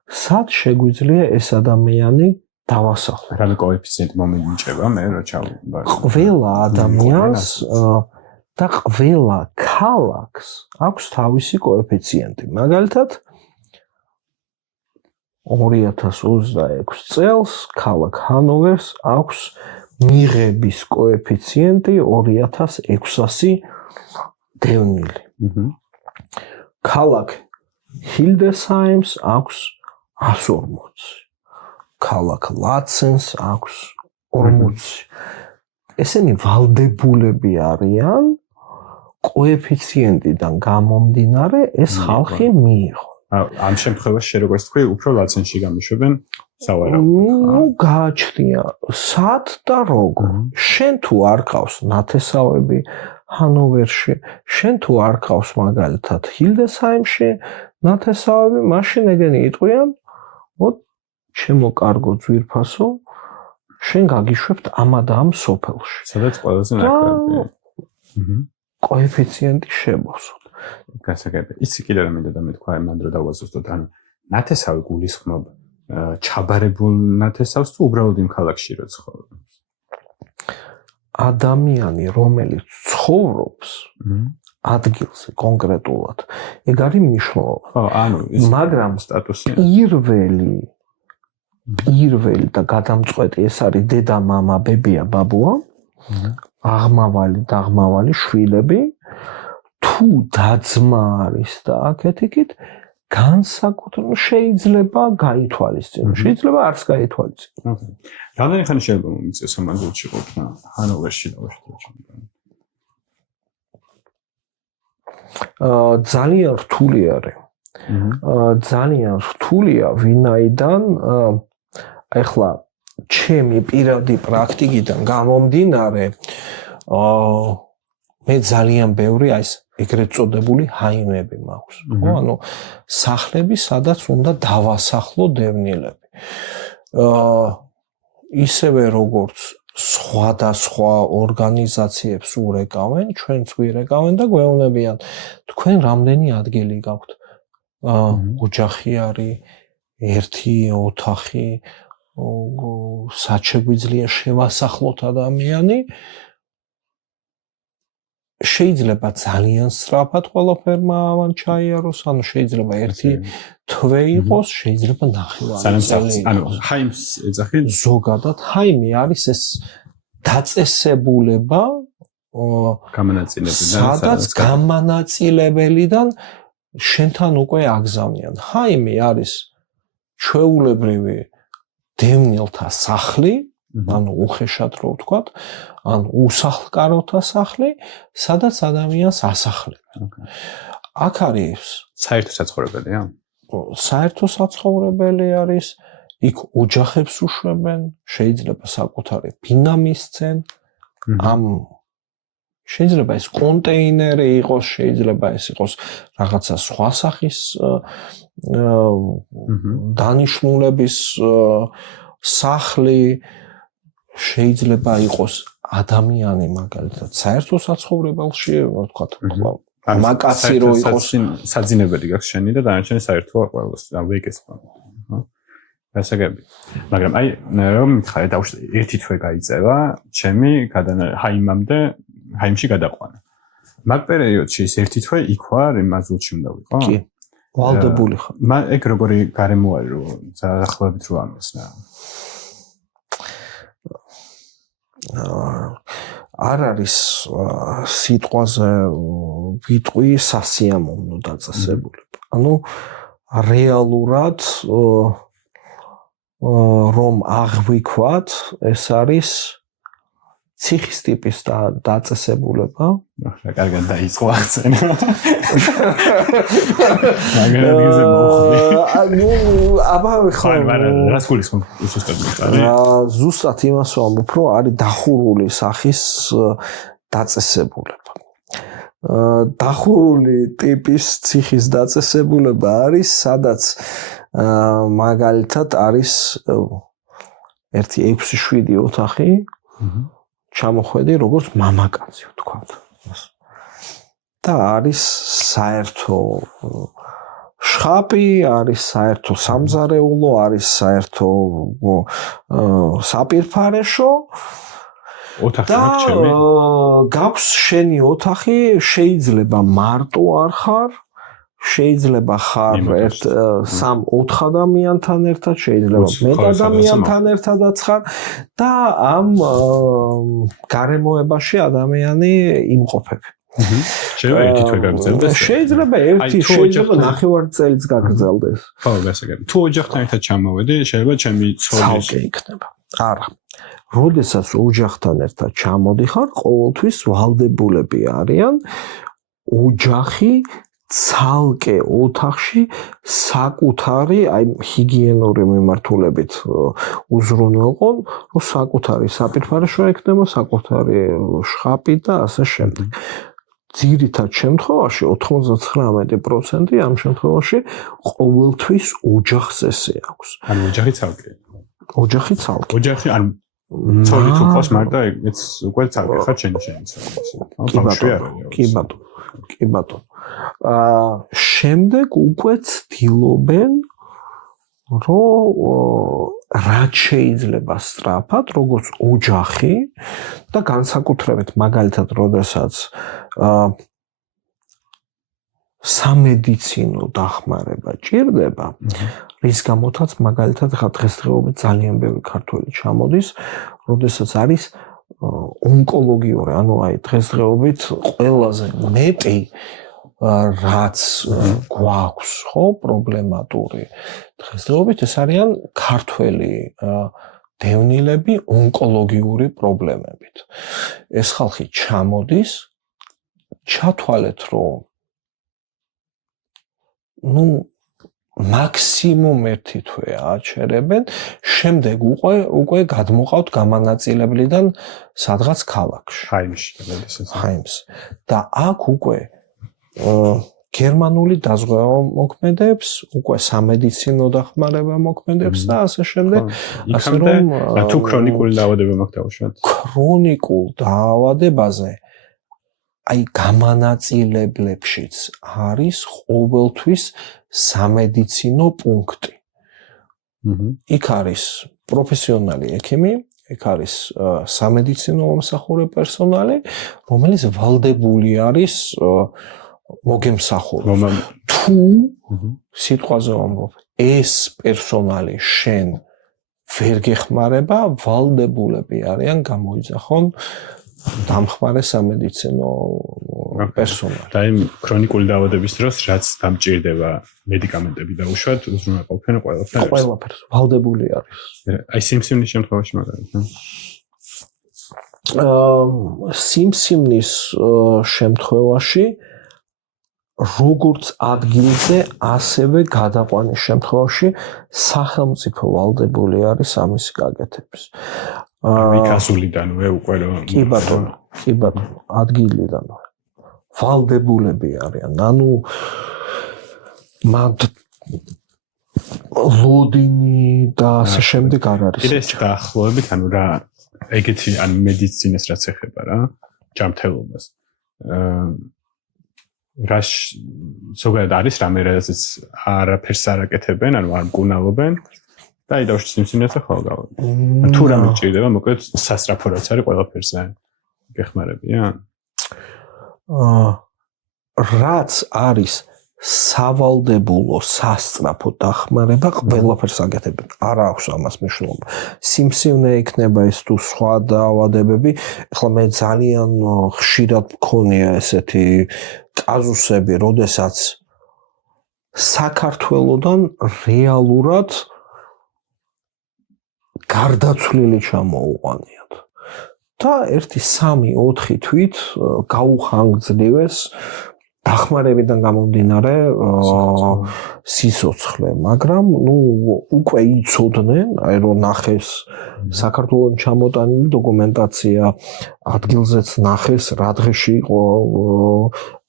სად შეგვიძლია ეს ადამიანი დავასახლოთ. რა კოეფიციენტი მომიჭება მე რა ჩავბარ. ყველა ადამიანს და ყველა ქალაქს აქვს თავისი კოეფიციენტი. მაგალითად 2026 წელს ქალაქ ჰანოვერს აქვს მიღების კოეფიციენტი 2600 დევნილი. ქალაქ ჰილდესჰაიმს აქვს 140. ქალაქ ლაცენს აქვს 40. ესენი ვალდებულები არიან კოეფიციენტიდან გამომდინარე ეს ხალხი მიიღო. ამ შემთხვევაში შე როგორც თქვი, უფრო ლაცენში გამიშვებენ სავარაუდოდ. ნუ გააჩნია სად და როგორ. შენ თუ არ ყავს ნათესავები ჰანოვერში, შენ თუ არ ყავს მაგალითად ჰილდესჰაიმში ნათესავები, მაშინ ეგენი იტყვიან, ოთ ჩემო კარგო ძვირფასო, შენ გაგიშვებთ ამ და ამ სოფელში. სადაც ყველაზე ნაკლები. კოეფიციენტი შემოსულ. გასაგები. იცი კიდე რა მინდა და მე თქვა იმან რომ დავაზუსტოთ, ანუ ნათესავი გულისხმობ ჩაბარებულ ნათესავს თუ უბრალოდ იმ ქალაქში რო ცხოვრობს? ადამიანი, რომელიც ცხოვრობს ადგილზე კონკრეტულად, ეგ არის მნიშვნელოვანი. ხო, ანუ ის მაგრამ სტატუსი პირველი და გადამწყვეტი ეს არის დედა, მამა, ბებია, ბაბუა, აღმავალი შვილები, თუ დაძმა არის და აქეთ-იქით განსაკუთრებით შეიძლება გაითვალისწინოს, შეიძლება არც გაითვალისწინოს. რამდენი ხანი შეიძლება მომიწეს ამ ადგილში ყოფნა ჰანოვერში დავაშორებთ? ძალიან რთული არის. ძალიან რთულია, ვინაიდან ეხლა ჩემი პირადი პრაქტიკიდან გამომდინარე, მე ძალიან ბევრი აი ეს ეგრეთ წოდებული ჰაიმები მაქვს. ხო, ანუ სახლები, სადაც უნდა დავასახლო დევნილები. ისევე როგორც სხვადასხვა ორგანიზაციებს ურეკავენ, ჩვენც ვირეკავენ და გვეუბნებიან, თქვენ რამდენი ადგილი გაქვთ? ოჯახი არის, ერთი ოთახი, სად შეგვიძლია შევასახლოთ ადამიანი? შეიძლება ძალიან სწრაფად ყველაფერმა ავან ჩაიაროს, ანუ შეიძლება ერთი თვე იყოს, შეიძლება ნახევარი წელი. ანუ ჰაიმს ეძახი? ზოგადად ჰაიმი არის ეს დაწესებულება გამანაწილებიდან, სადაც გამანაწილებელიდან შენთან უკვე აგზავნიან. ჰაიმი არის ჩვეულებრივი დევნილთა სახლი, ანუ უხეშად რო ვთქვათ, ანუ უსახლკაროთა სახლი, სადაც ადამიანს ასახლებენ. აქ არის საერთო საცხოვრებელია? საერთო საცხოვრებელი არის, იქ ოჯახებს უშვებენ, შეიძლება საკუთარი ბინა მისცენ, ამ შეიძლება ეს კონტეინერი იყოს, შეიძლება ეს იყოს რაღაცა სხვა სახის დანიშნულების სახლი, შეიძლება იყოს ადამიანი მაგალითად საერთო საცხოვრებელში, ვთქვათ, მაკაცი რო იყოს საძინებელი გაქვს შენი და დანარჩენი საერთოა ყველას, ვეკეს ხო? ასაგები. მაგრამ აი რომ მითხარი დავუშვი ერთი თვე გაიწევა, ჩემი ჰაიმამდე ჰაიმში გადაყვანა. მაგ პერიოდში ეს ერთი თვე იქ ვარ, მაზულში უნდა ვიყო? კი. ვალდებული ხარ. ეგ როგორი გარემო არის რომ ზახლებით რო ამესნა? არ არის სიტყვაზე ვიტყვი სასიამოვნო დაწესებულება. ანუ რეალურად რომ აღვიქვათ, ეს არის ციხის ტიპის დაწესებულება. რა კარგად დაიწყო აქცენა. მაგრამ ისე მოხდი. ანუ აბა ხო რას გულისხმობ ზუსტად მიყარი? ზუსტად იმას ვამბობ, რომ არის დახურული სახის დაწესებულება. დახურული ტიპის ციხის დაწესებულება არის, სადაც მაგალითად არის 1-6-7 ოთახი. ჩამოხვედი როგორც მამაკაცი ვთქვათ. და არის საერთო შხაპი, არის საერთო სამზარეულო, არის საერთო საპირფარეშო. ოთახი აქვს ჩემი. გაქვს შენი ოთახი, შეიძლება მარტო არ ხარ, შეიძლება ხარ 3-4 ადამიანთან ერთად, შეიძლება მეტ ადამიანთან ერთადაც ხარ და ამ გარემოებაში ადამიანი იმყოფება. შეიძლება ერთი თვე გაგრძელდეს. შეიძლება ერთი, შეიძლება ნახევარ წელიც გაგრძელდეს. ხო, გასაგები. თუ ოჯახთან ერთად ჩამოვედი, შეიძლება ჩემი ცოლის იქნება. არა. როდესაც ოჯახთან ერთად ჩამოდიხარ, ყოველთვის ვალდებულები არიან ოჯახი ცალკე ოთახში საკუთარი, აი ჰიგიენური მიმართულებით უზრუნველყონ, რომ საკუთარი საპირფარეშო ექნება, საკუთარი შხაპი და ასე შემდეგ. ძირითად შემთხვევაში 99% ამ შემთხვევაში ყოველთვის ოჯახს ესე აქვს. ანუ ოჯახი ცალკე. ოჯახი ცალკე. ოჯახი ან ცოლი თუ ყავს, მაგრამ ეს უკვე ცალკე ხარ შენი ცოლი. კი ბატონო. კი ბატონო. შემდეგ უკვე ცდილობენ რომ რაც შეიძლება სწრაფად, როგორც ოჯახი და განსაკუთრებით მაგალითად, როდესაც სამედიცინო დახმარება ჭირდება, რის გამოთაც მაგალითად დღესდღეობით ძალიან ბევრი ქართველი ჩამოდის, როდესაც არის ონკოლოგიური, ანუ აი დღესდღეობით ყველაზე მეტი რაც გვაქვს, ხო, პრობლემატური დღესდღეობით ეს არიან ქართველი დევნილები ონკოლოგიური პრობლემებით. ეს ხალხი ჩამოდის, ჩათვალეთ, რომ მაქსიმუმ ერთი თვე აჩერებენ, შემდეგ უკვე გადმოყავთ გამანაწილებლიდან სადღაც ქალაქში. ჰაიმში. და აქ უკვე გერმანული დაზღვევა მოქმედებს, უკვე სამედიცინო დახმარება მოქმედებს და ასე შემდეგ. ასე რომ თუ ქრონიკული დაავადება მაქვს დავუშვათ. ქრონიკულ დაავადებაზე აი გამანაწილებლებშიც არის ყოველთვის სამედიცინო პუნქტი. იქ არის პროფესიონალი ექიმი, იქ არის სამედიცინო მომსახურე პერსონალი, რომელიც ვალდებული არის მოგემსახუროს. თუ სიტყვაზე ვამბობ, ეს პერსონალი შენ ვერ გეხმარება, ვალდებულები არიან გამოიძახონ დამხმარე სამედიცინო პერსონალი. და იმ ქრონიკული დაავადების დროს რაც დამჭირდება მედიკამენტები დაუშვათ, უზრუნველყოფენ ყველაფერს. ყველაფერს ვალდებული არის. აი სიმსივნის შემთხვევაში მაგალითად. სიმსივნის შემთხვევაში როგორც ადგილზე, ასევე გადაყვანის შემთხვევაში სახელმწიფო ვალდებული არის ამის გაკეთების. იქ ასულიდანვე უკვე რომ კი ბატონო. კი ბატონო, ადგილიდან ვალდებულები არიან. ანუ მათ ლოდინი და ასე შემდეგ არ არის. კიდე ეს დაახლოებით, ანუ რა ეგეთი ან მედიცინას რაც ეხება რა, ჯანმრთელობას. რა ზოგადად არის რამე რაზეც არაფერს არ აკეთებენ, ანუ არ მკურნალობენ და აი დავში სიმსინეზე ხოლმე გავა. თუ რამე ჭირდება, მოკლედ სასწრაფო რაც არის ყველაფერზე. გეხმარებიან? რაც არის სავალდებულო სასწრაფო დახმარება ყველაფერს აკეთებენ. არ აქვს ამას მნიშვნელობა. სიმსივნე იქნება ეს თუ სხვა დაავადებები. ეხლა მე ძალიან ხშირად მქონია ესეთი კაზუსები, როდესაც საქართველოდან რეალურად გარდაცვლილი ჩამოუყანიათ. და 1-3-4 თვით გაუხანგრძლივეს დახმარებიდან გამომდინარე სიცოცხლე, მაგრამ უკვე იცოდნენ, აი რომ ნახეს საქართველოს ჩამოტანილი დოკუმენტაცია, ადგილზეც ნახეს რა დღეში იყო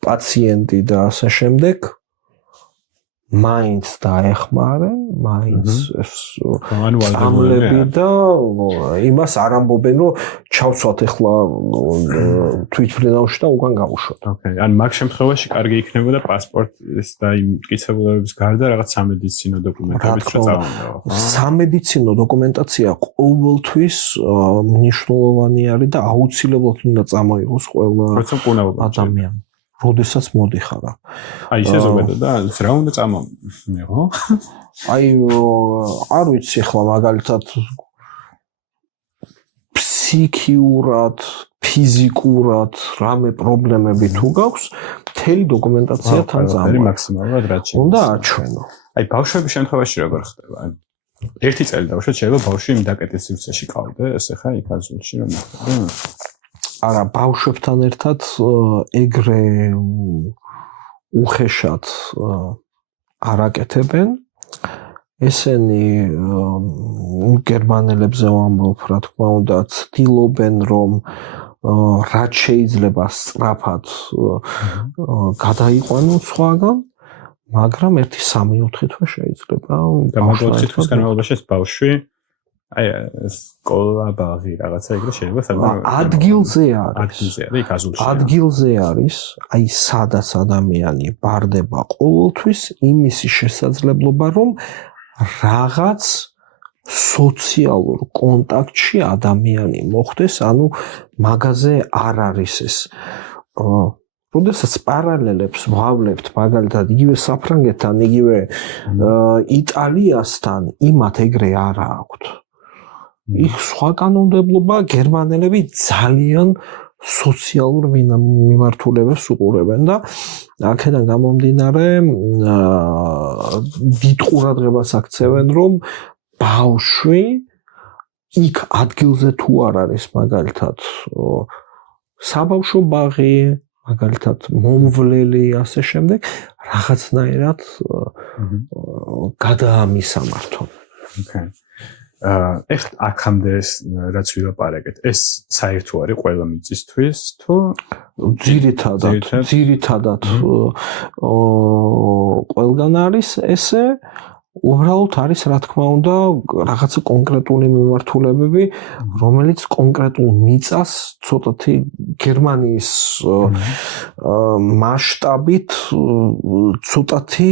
პაციენტი და ასე შემდეგ. მაინც დაეხმარენ, მაინც წამლები და იმას არ ამბობენ, რომ ჩავსვათ ახლა თვითმფრინავში და უკან გავუშვათ. ოკეი, ან მაგ შემთხვევაში კარგი იქნებოდა პასპორტის და იმ მტკიცებულების გარდა რაღაც სამედიცინო დოკუმენტებიც რა წავიდა. სამედიცინო დოკუმენტაცია ყოველთვის მნიშვნელოვანი არის და აუცილებლად უნდა წამოიღოს ყველა ადამიანი. როდესაც მოდიხარ. აი ესე ზოგადად და რა უნდა წამოიღო? აი არ ვიცი ახლა მაგალითად ფსიქიურად, ფიზიკურად რამე პრობლემები თუ გაქვს, მთელი დოკუმენტაცია თან წამოიღო. მაქსიმალურად რაც შეიძლება. უნდა აჩვენო. აი ბავშვების შემთხვევაში როგორ ხდება? ერთი წელი დავუშვათ, შეიძლება ბავშვი იმ დაკეტის სივრცეში ყავდეს, ახლა იქ აზულში რომ მოხდება. არა, ბავშვებთან ერთად ეგრე უხეშად არ აკეთებენ. ესენი გერმანელებზე ვამბობ, რა თქმა უნდა, ცდილობენ რომ რაც შეიძლება სწრაფად გადაიყვანონ სხვაგან, მაგრამ 1-3-4 თვე შეიძლება და მაგალითად თვითონ განმავლობაში ეს ბავშვი აი სკოლა ბაღი რაღაცა ეგრე შეიძლება ადგილზე არის. ადგილზე არის, იქ აზულში. ადგილზე არის, აი სადაც ადამიანი ბარდება ყოველთვის იმის შესაძლებლობა, რომ რაღაც სოციალურ კონტაქტში ადამიანი მოხდეს, ანუ მაგაზე არ არის ეს. როდესაც პარალელებს ვავლებთ, მაგალითად, იგივე საფრანგეთთან, იგივე იტალიასთან, იმათ ეგრე არ აქვთ. იქ სხვა კანონმდებლობა, გერმანელები ძალიან სოციალურ მიმართულებას უყურებენ და აქედან გამომდინარე დიდ ყურადღებას აქცევენ, რომ ბავშვი იქ ადგილზე თუ არ არის, მაგალითად, საბავშვო ბაღი, მაგალითად, მომვლელი ასე შემდეგ, რაღაცნაირად გადაამისამართონ. ოკეი. ეხლა აქამდე რაც ვილაპარაკეთ, ეს საერთო არის ყველა მიწისთვის თუ ძირითადად ყველგან არის ესე, უბრალოდ არის რა თქმა უნდა რაღაცა კონკრეტული მიმართულებები, რომელიც კონკრეტულ მიწას ცოტათი გერმანიის მასშტაბით ცოტათი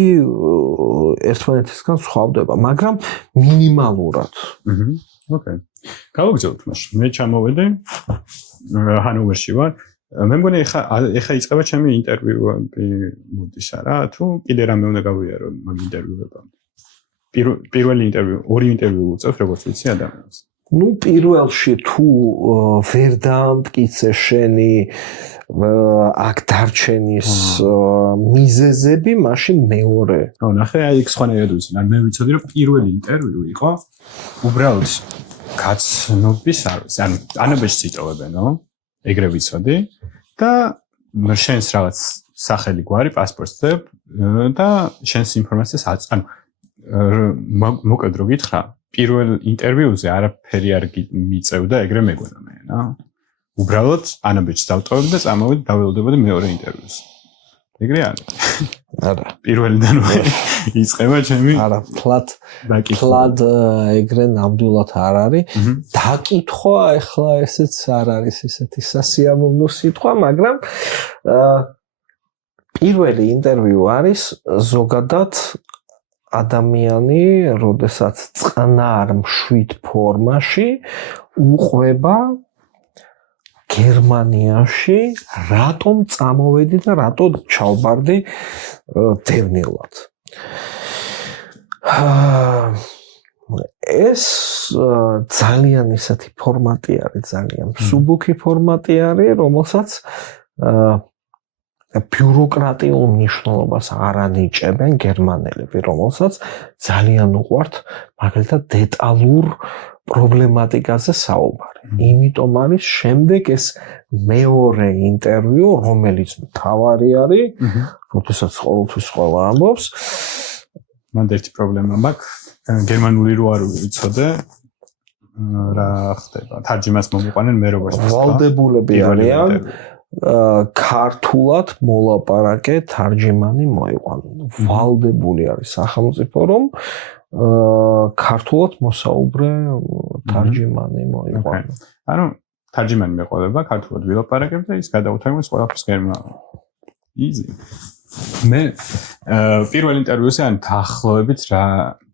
ერთმანეთისგან სხვავდება, მაგრამ მინიმალურად. ოკეი. გავაგზავნოთ მაშინ. მე ჩამოვედი ჰანოვერში ვარ. მე მგონი ეხა იწყება ჩემი ინტერვიუები მოდის არა თუ კიდე რამე უნდა გავიარო მაგ ინტერვიუებამდე. პირველი ინტერვიუ, ორი ინტერვიუ უწევს როგორც ვიცი ადამიანს. პირველში თუ ვერ დაამტკიცე შენი აქ დარჩენის მიზეზები, მაშინ მეორე. ნახე, აი იქ სხვანაირად ვიცი. მე ვიცოდი რომ პირველი ინტერვიუ იყო უბრალოდ გაცნობის არის. ანუ ანაბეჭდს იწოვებენო, ეგრე ვიცოდი და შენს რაღაც სახელი გვარი პასპორტზე და შენს ინფორმაციას ანუ მოკლედ რო გითხრა, პირველ ინტერვიუზე არაფერი არ მიწევდა, ეგრე მეგონა მე, რა. უბრალოდ ანაბეჭს დავტოვებ და წამოვედი დაველოდებოდი მეორე ინტერვიუს. ეგრე არის. არა. პირველიდან იწყება ჩემი არა, ფლად ეგრე ნამდვილად არ არის. დაკითხვა ახლა ესეც არ არის ესეთი სასიამოვნო სიტყვა, მაგრამ პირველი ინტერვიუ არის ზოგადად ადამიანი, როდესაც წყნარ მშვიდ ფორმაში უყვება გერმანიაში რატომ წამოვედი და რატო ჩავბარდი დევნილად. ეს ძალიან ისეთი ფორმატი არის, ძალიან მსუბუქი ფორმატი არის, რომელსაც ბიუროკრატიულ მნიშვნელობას არ ანიჭებენ გერმანელები, რომელსაც ძალიან უყვართ მაგალითად დეტალურ პრობლემატიკაზე საუბარი. იმიტომ არის შემდეგ ეს მეორე ინტერვიუ, რომელიც მთავარი არის, როდესაც ყოველთვის ყველა ამბობს. მან ერთი პრობლემა მაქვს, გერმანული რო არ ვიცოდე, რა ხდება? თარჯიმას მომიყვანენ მე როგორც ვალდებულები არიან ქართულად მოლაპარაკე თარჯიმანი მოიყვანონ. ვალდებული არის სახელმწიფო რომ ქართულად მოსაუბრე თარჯიმანი მოიყვანო. ანუ თარჯიმანი მეყოდება, ქართულად ვილაპარაკებ და ის გადაუთარგმნოს ყველაფერს გერმანულად. Easy. მე პირველ ინტერვიუზე ან დაახლოებით რა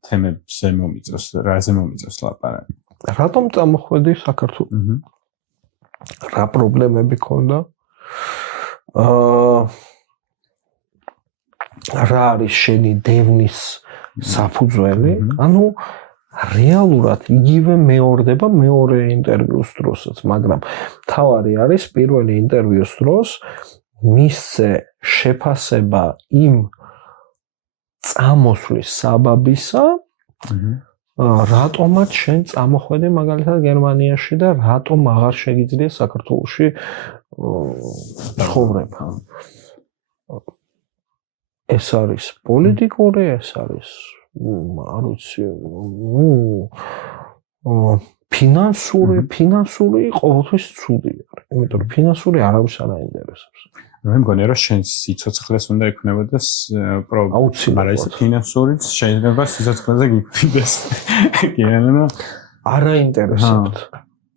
თემებზე მომიწევს, რაზე მომიწევს ლაპარაკი. რატომ წამოხვედი საქართველოს? რა პრობლემები ქონდა? რა არის შენი დევნის საფუძველი? ანუ რეალურად იგივე მეორდება მეორე ინტერვიუს დროსაც, მაგრამ თავარი არის პირველი ინტერვიუს დროს მისცე შეფასება იმ წამოსვლის საბაბისა, რატომაც შენ წამოხვედი მაგალითად გერმანიაში და რატომ აღარ შეგიძლია საქართველოში ცხოვრება. ეს არის პოლიტიკური, ეს არის არ ვიცი, ფინანსური ყოველთვის ცუდი არის. იმიტომ რომ ფინანსური არავის არ აინტერესებს. მე მგონია რომ შენ სიცოცხლეს უნდა ექნებოდეს პრობლემა. არა ის ფინანსურიც შეიძლება სიცოცხლეზე გიფრინდეს. გიანა არ აინტერესებთ.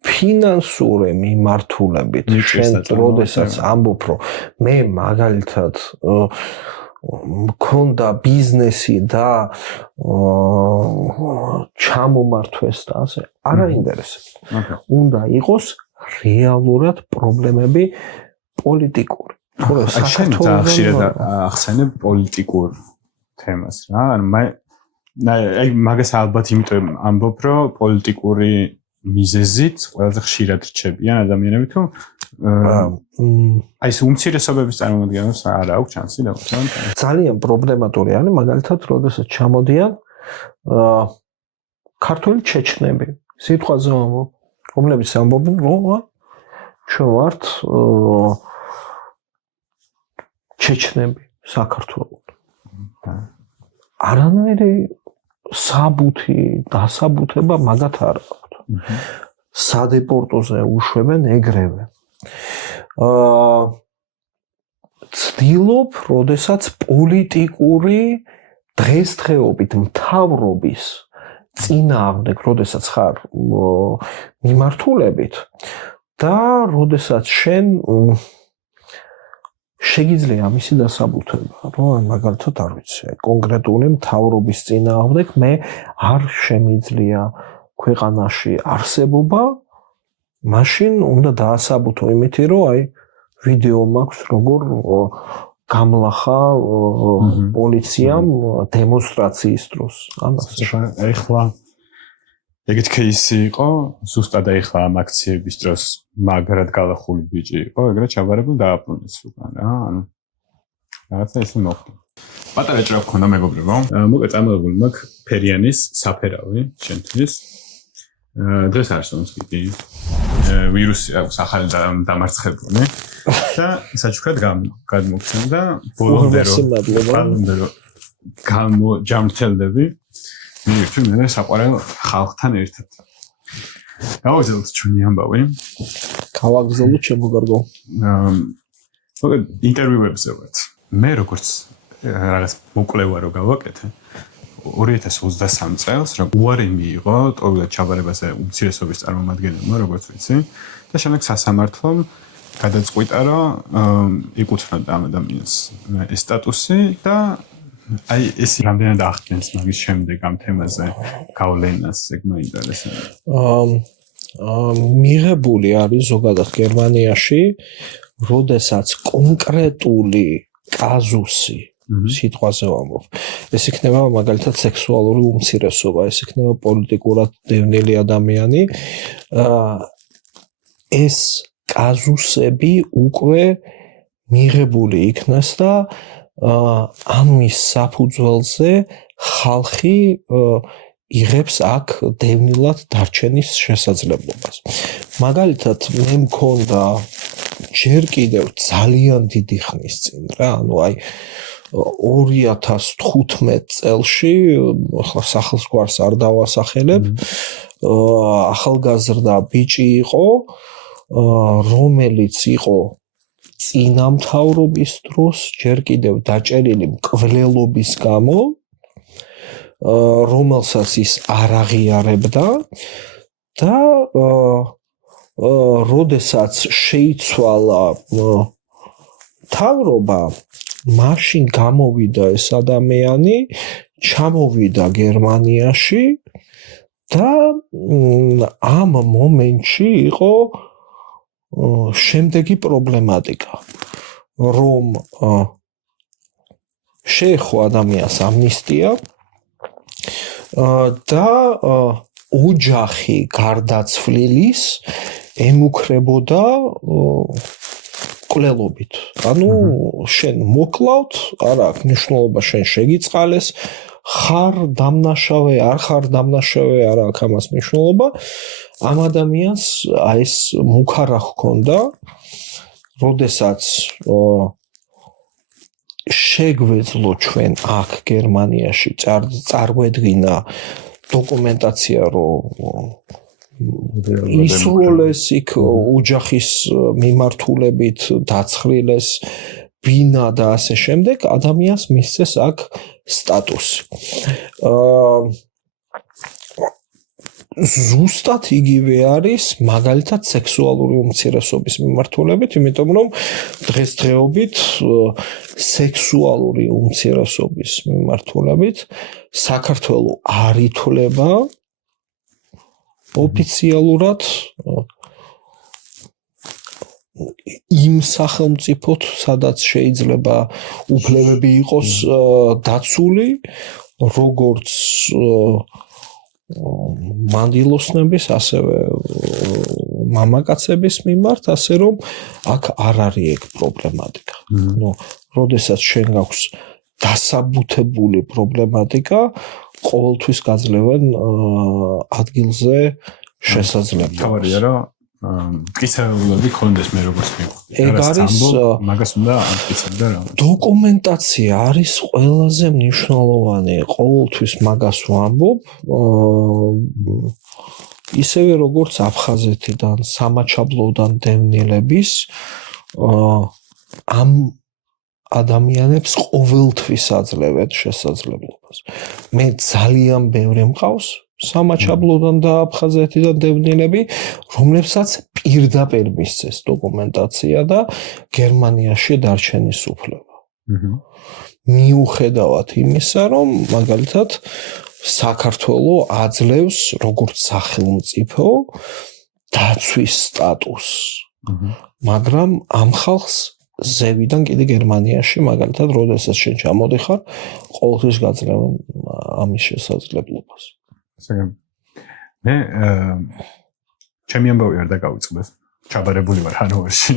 ფინანსური მიმართულებით შენ როდესაც ამბობ რომ მე მაგალითად მქონდა ბიზნესი და ჩამომართვეს და ასე არ აინტერესებთ. უნდა იყოს რეალურად პრობლემები პოლიტიკური. შენ ხშირად ახსენებ პოლიტიკურ თემას რა. ანუ აი მაგას ალბათ იმიტომ ამბობ რომ პოლიტიკური მიზეზით ყველაზე ხშირად რჩებიან ადამიანები თუ აი ეს უმცირესობების წარმოადგენს არ აქვს შანსი და ძალიან პრობლემატური არის მაგალითად როდესაც ჩამოდიან ქართული ჩეჩნები სიტყვაზე ამბობ რომლებიც ამბობენ რომ ჩვენ ვართ ჩეჩნები საქართველოს არანაირი საბუთი დასაბუთება მაგათ არ აქვს სადეპორტოზე უშვებენ ეგრევე ცდილობ როდესაც პოლიტიკური დღესდღეობით მთავრობის წინააღმდეგ როდესაც ხარ მიმართულებით და როდესაც შენ შეგიძლია ამისი დასაბუთება, რომ მაგალითად არ ვიცი, კონკრეტული მთავრობის წინააღმდეგ მე არ შემიძლია ქვეყანაში არსებობა, მაშინ უნდა დაასაბუთო იმითი, რომ აი ვიდეო მაქვს როგორ გამლახა პოლიციამ დემონსტრაციის დროს. ეხლა ეგეთ кейსი იყო, ზუსტად ეხლა ამ აქციების დროს მაგრად გალახული ბიჭი იყო, ეგრე ჩაბარებული დააბრუნეს უკან რა, ანუ რაღაცა ისე მოხდა. პატარა ჭრა გქონდა მეგობრებო. მოკლედ წამოებული მაქვს ფერიანის საფერავი შენთვის. დღეს არის ომსკი. ვირუსი აქვს ახალი დამარცხებული და საჩუქრად გადმოგცემდა ბოლომდე რომ გამოჯამრთელდები მივირთვი მე საყვარელ ხალხთან ერთად. გავაგზავნოთ ჩვენი ამბავი. გავაგზავნოთ ჩემო გარგო. მოკლედ ინტერვიუებზე ვართ. მე როგორც რაღაც მოკვლევა რო გავაკეთე 2023 წელს რომ უარი მიიღო ტოვილა ჩაბარებაზე უმცირესობის წარმომადგენელმა როგორც ვიცი და შემდეგ სასამართლომ გადაწყვიტა რომ იკუთვნოდა ამ ადამიანს ეს სტატუსი და აი ეს რამდენად ახდენს მაგის შემდეგ ამ თემაზე გავლენას ეგ მაინტერესებდა. მიღებული არის ზოგადად გერმანიაში როდესაც კონკრეტული კაზუსი სიტყვაზე ვამბობ. ეს იქნება მაგალითად სექსუალური უმცირესობა, ეს იქნება პოლიტიკურად დევნილი ადამიანი. ეს კაზუსები უკვე მიღებული იქნას და ამის საფუძველზე ხალხი იღებს აქ დევნილად დარჩენის შესაძლებლობას. მაგალითად, მე მქონდა ჯერ კიდევ ძალიან დიდი ხნის წინ რა, ანუ აი 2015 წელში, ახლა სახელს გვარს არ დავასახელებ, ახალგაზრდა ბიჭი იყო, რომელიც იყო წინამთავრობის დროს ჯერ კიდევ დაჭერილი მკვლელობის გამო, რომელსაც ის არ აღიარებდა და როდესაც შეიცვალა თავრობა, მაშინ გამოვიდა ეს ადამიანი, ჩამოვიდა გერმანიაში და ამ მომენტში იყო შემდეგი პრობლემატიკა, რომ შეეხო ადამიანს ამნისტია და ოჯახი გარდაცვლილის ემუქრებოდა მკვლელობით. ანუ შენ მოკლავთ, არ აქვს მნიშვნელობა შენ შეგიწყალეს, ხარ დამნაშავე, არ ხარ დამნაშავე, არ აქვს ამას მნიშვნელობა. ამ ადამიანს ეს მუქარა ჰქონდა, როდესაც შეგვეძლო ჩვენ აქ გერმანიაში წარგვედგინა დოკუმენტაცია, რომ ისროლეს იქ ოჯახის მიმართულებით დაცხრილეს ბინა და ასე შემდეგ, ადამიანს მისცეს აქ სტატუსი. ზუსტად იგივე არის მაგალითად სექსუალური უმცირესობის მიმართულებით, იმიტომ რომ დღესდღეობით სექსუალური უმცირესობის მიმართულებით საქართველო არ ითვლება ოფიციალურად იმ სახელმწიფოთ, სადაც შეიძლება უფლებები იყოს დაცული, როგორც მანდილოსნების, ასევე მამაკაცების მიმართ, ასე რომ აქ არ არის ეგ პრობლემატიკა. ნუ, როდესაც შენ გაქვს დასაბუთებული პრობლემატიკა, ყოველთვის გაძლევენ ადგილზე შესაძლებლობას. თავარია რა მტკიცებულები კონდეს მე როგორც მიყვრდი. ეგ არის მაგას უნდა ამტკიცებდა რა. დოკუმენტაცია არის ყველაზე მნიშვნელოვანი, ყოველთვის მაგას ვამბობ. ისევე როგორც აფხაზეთიდან, სამაჩაბლოდან დევნილების ამ ადამიანებს ყოველთვის აძლევენ შესაძლებლობას. მე ძალიან ბევრი მყავს სამაჩაბლოდან და აფხაზეთიდან დევნილები, რომლებსაც პირდაპირ მისცეს დოკუმენტაცია და გერმანიაში დარჩენის უფლება. მიუხედავად იმისა, რომ მაგალითად საქართველო აძლევს როგორც სახელმწიფო დაცვის სტატუსს. მაგრამ ამ ხალხს ზევიდან კიდე გერმანიაში მაგალითად როდესაც შენ ჩამოდიხარ, ყოველთვის გაძლევენ ამის შესაძლებლობას. მე ჩემი ამბავი არ დაგავიწყდეს. ჩაბარებული ვარ ჰანოვერში.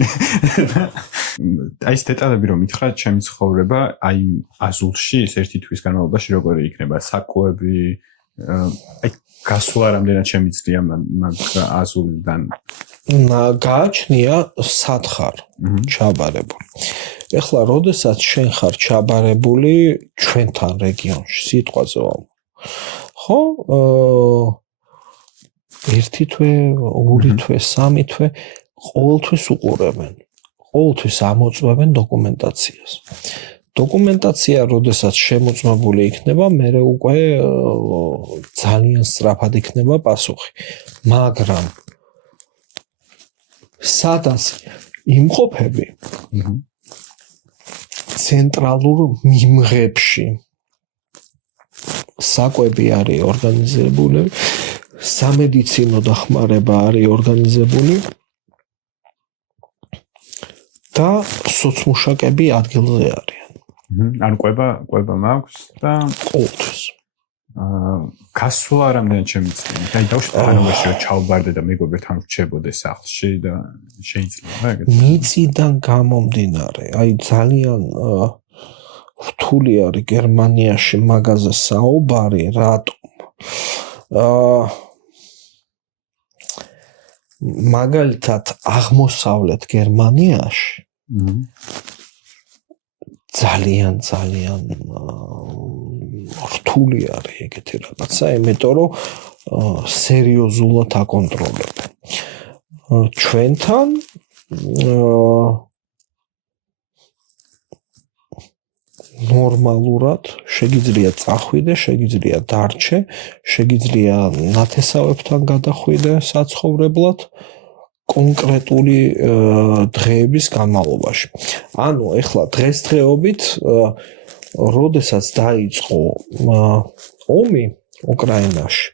აი ეს დეტალები რომ მითხრა, ჩემი ცხოვრება აი აზულში ეს ერთი თვის განმავლობაში როგორი იქნება, საკვები, აი გასვლა რამდენად შემიძლია მაგ აზულიდან. გააჩნია სათხარ ჩაბარებული. ეხლა როდესაც შენ ხარ ჩაბარებული ჩვენთან რეგიონში, სიტყვაზე ვამბობ. ხო, ერთი თვე, ორი თვე, სამი თვე ყოველთვის უყურებენ. ყოველთვის ამოწმებენ დოკუმენტაციას. დოკუმენტაცია, როდესაც შემოწმებული იქნება, მერე უკვე ძალიან სწრაფად იქნება პასუხი. მაგრამ სადაც იმყოფები ცენტრალურ მიმღებში საკვები არის ორგანიზებული, სამედიცინო დახმარება არის ორგანიზებული და სოცმუშაკები ადგილზე არიან. ანუ კვება მაქვს და ყოველთვის. გასვლა რამდენად შემიძლია? აი დავშფარებაში ჩავბარდე და მეგობრებთან რჩებოდე სახლში და შეიძლება ეგეთ. მიწიდან გამომდინარე, აი ძალიან რთული არის გერმანიაში მაგაზე საუბარი, რატომ? მაგალითად აღმოსავლეთ გერმანიაში ძალიან რთული არის ეგეთი რაღაცა, იმიტომ რომ სერიოზულად აკონტროლებენ. ჩვენთან ნორმალურად შეგიძლია წახვიდე, შეგიძლია დარჩე, შეგიძლია ნათესავებთან გადახვიდე საცხოვრებლად კონკრეტული დღეების განმავლობაში. ანუ ეხლა დღესდღეობით, როდესაც დაიწყო ომი უკრაინაში,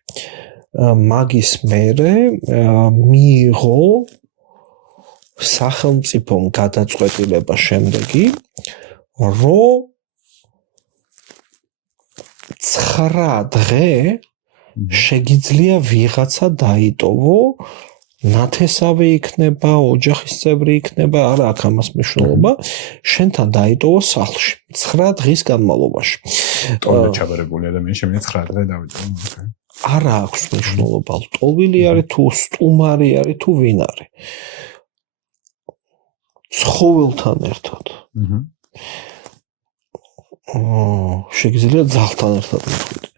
მაგის მერე მიიღო სახელმწიფომ გადაწყვეტილება შემდეგი, რომ 9 დღე შეგიძლია ვიღაცა დაიტოვო, ნათესავი იქნება, ოჯახის წევრი იქნება, არა აქვს ამას მნიშვნელობა, შენთან დაიტოვო სახლში 9 დღის განმავლობაში. ჩაბარებული ადამიანი შემიძლია 9 დღე დავიტოვო. არა აქვს მნიშვნელობა, ლტოლვილი არის თუ სტუმარი არის თუ ვინ არის. ცხოველთან ერთად. შეგიძლია ძაღლთან ერთად მივხვიდე.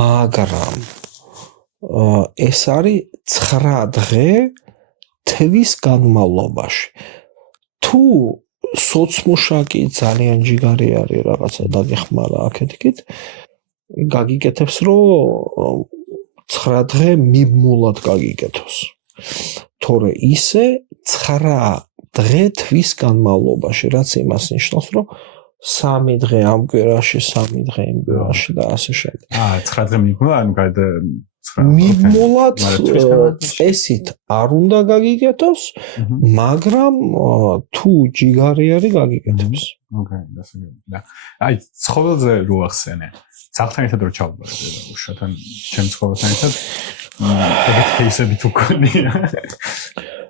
მაგრამ ეს არის 9 დღე თვის განმავლობაში. თუ სოცმუშაკი ძალიან ჯიგარი არის რაღაცა დაგეხმარა აქეთ-იქით, გაგიკეთებს რომ 9 დღე მიბმულად გაგიკეთოს. თორე ისე 9 დღე თვის განმავლობაში, რაც იმას ნიშნავს, რომ 3 დღე ამ კვირაში, 3 დღე იმ კვირაში და ასე შემდეგ. 9 დღე მიბმულა, ანუ მიბმულად წესით არ უნდა გაგიკეთოს, მაგრამ თუ ჯიგარი არის გაგიკეთებს. და აი ცხოველზე რო ახსენე. სახლთან ერთად რო ჩავბარდე და უშუალოდ ჩემ ცხოველთან ერთად ეგეთ ფეისები თუ გქონია.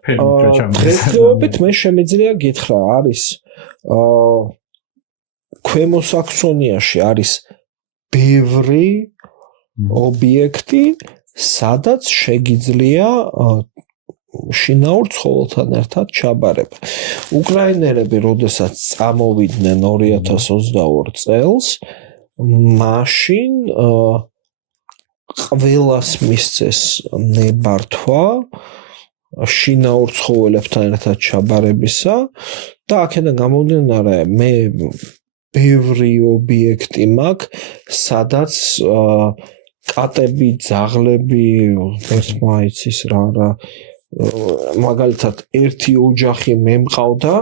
დღესდღეობით მე შემიძლია გითხრა, არის ქვემო საქსონიაში არის ბევრი ობიექტი, სადაც შეგიძლია შინაურ ცხოველთან ერთად ჩაბარება. უკრაინელები, როდესაც წამოვიდნენ 2022 წელს, მაშინ ყველას მისცეს ნებართვა შინაურ ცხოველებთან ერთად ჩაბარებისა და აქედან გამომდინარე მე ბევრი ობიექტი მაქვს, სადაც კატები, ძაღლები, ერთმა იცის რა მაგალითად ერთი ოჯახი მე მყავდა,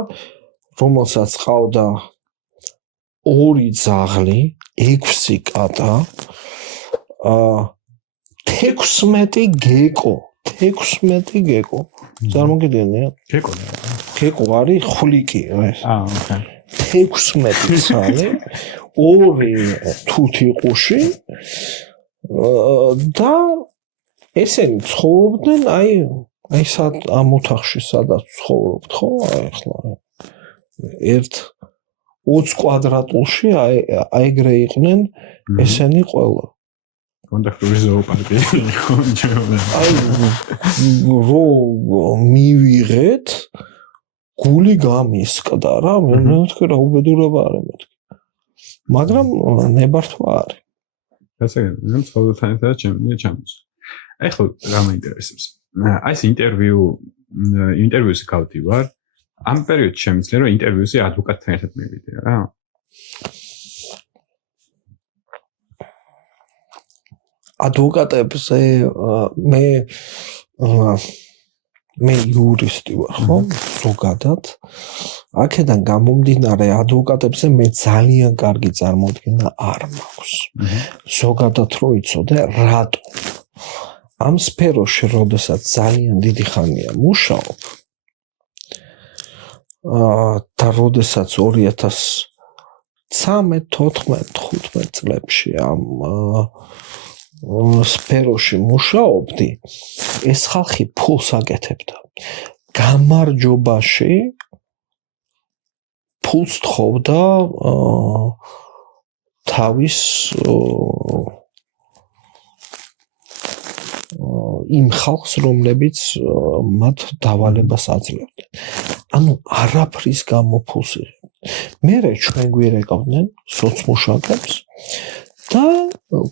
რომელსაც ყავდა 2 ძაღლი, 6 კატა, 16 გეკო. 16 გეკო. წარმოგიდგენია? გეკო არის ხვლიკი, ეს. ოკეი. 16 ცალი, 2 თუთიყუში და ესენი ცხოვრობდნენ აი სად ამ ოთახში სადაც ცხოვრობთ, ხო? აი ახლა 20 კვადრატულში აიგრე იყვნენ ესენი ყველა. კონტაქტური ზოოპარკი იყო ჯერმანია. აი რო მივიღეთ გული გამისკდა რა, მე ვთქვი რა უბედურება არის მეთქი. მაგრამ ნებართვა არის. გასაგებია, ცხოვრობთან ერთად ჩემი ჩამოსვლა. ეხლა რა მაინტერესებს? აი ეს ინტერვიუზე გავდივარ. ამ პერიოდში შემიძლია რომ ინტერვიუზე ადვოკატთან ერთად მივიდე რა? ადვოკატებზე მე იურისტი ვარ, ხო? ზოგადად. აქედან გამომდინარე ადვოკატებზე მე ძალიან კარგი წარმოდგენა არ მაქვს. ზოგადად რო იცოდე, რატო? ამ სფეროში, როდესაც ძალიან დიდი ხანია მუშაობ, და როდესაც 2013, 14, 15 წლებში ამ სფეროში მუშაობდი, ეს ხალხი ფულს აკეთებდა. გამარჯვებაში ფულს თხოვდა თავის იმ ხალხს, რომლებიც მათ დავალებას აძლევდნენ. ანუ არაფრის გამო ფულს იღებდნენ. მერე ჩვენ გვირეკავდნენ სოცმუშაკებს და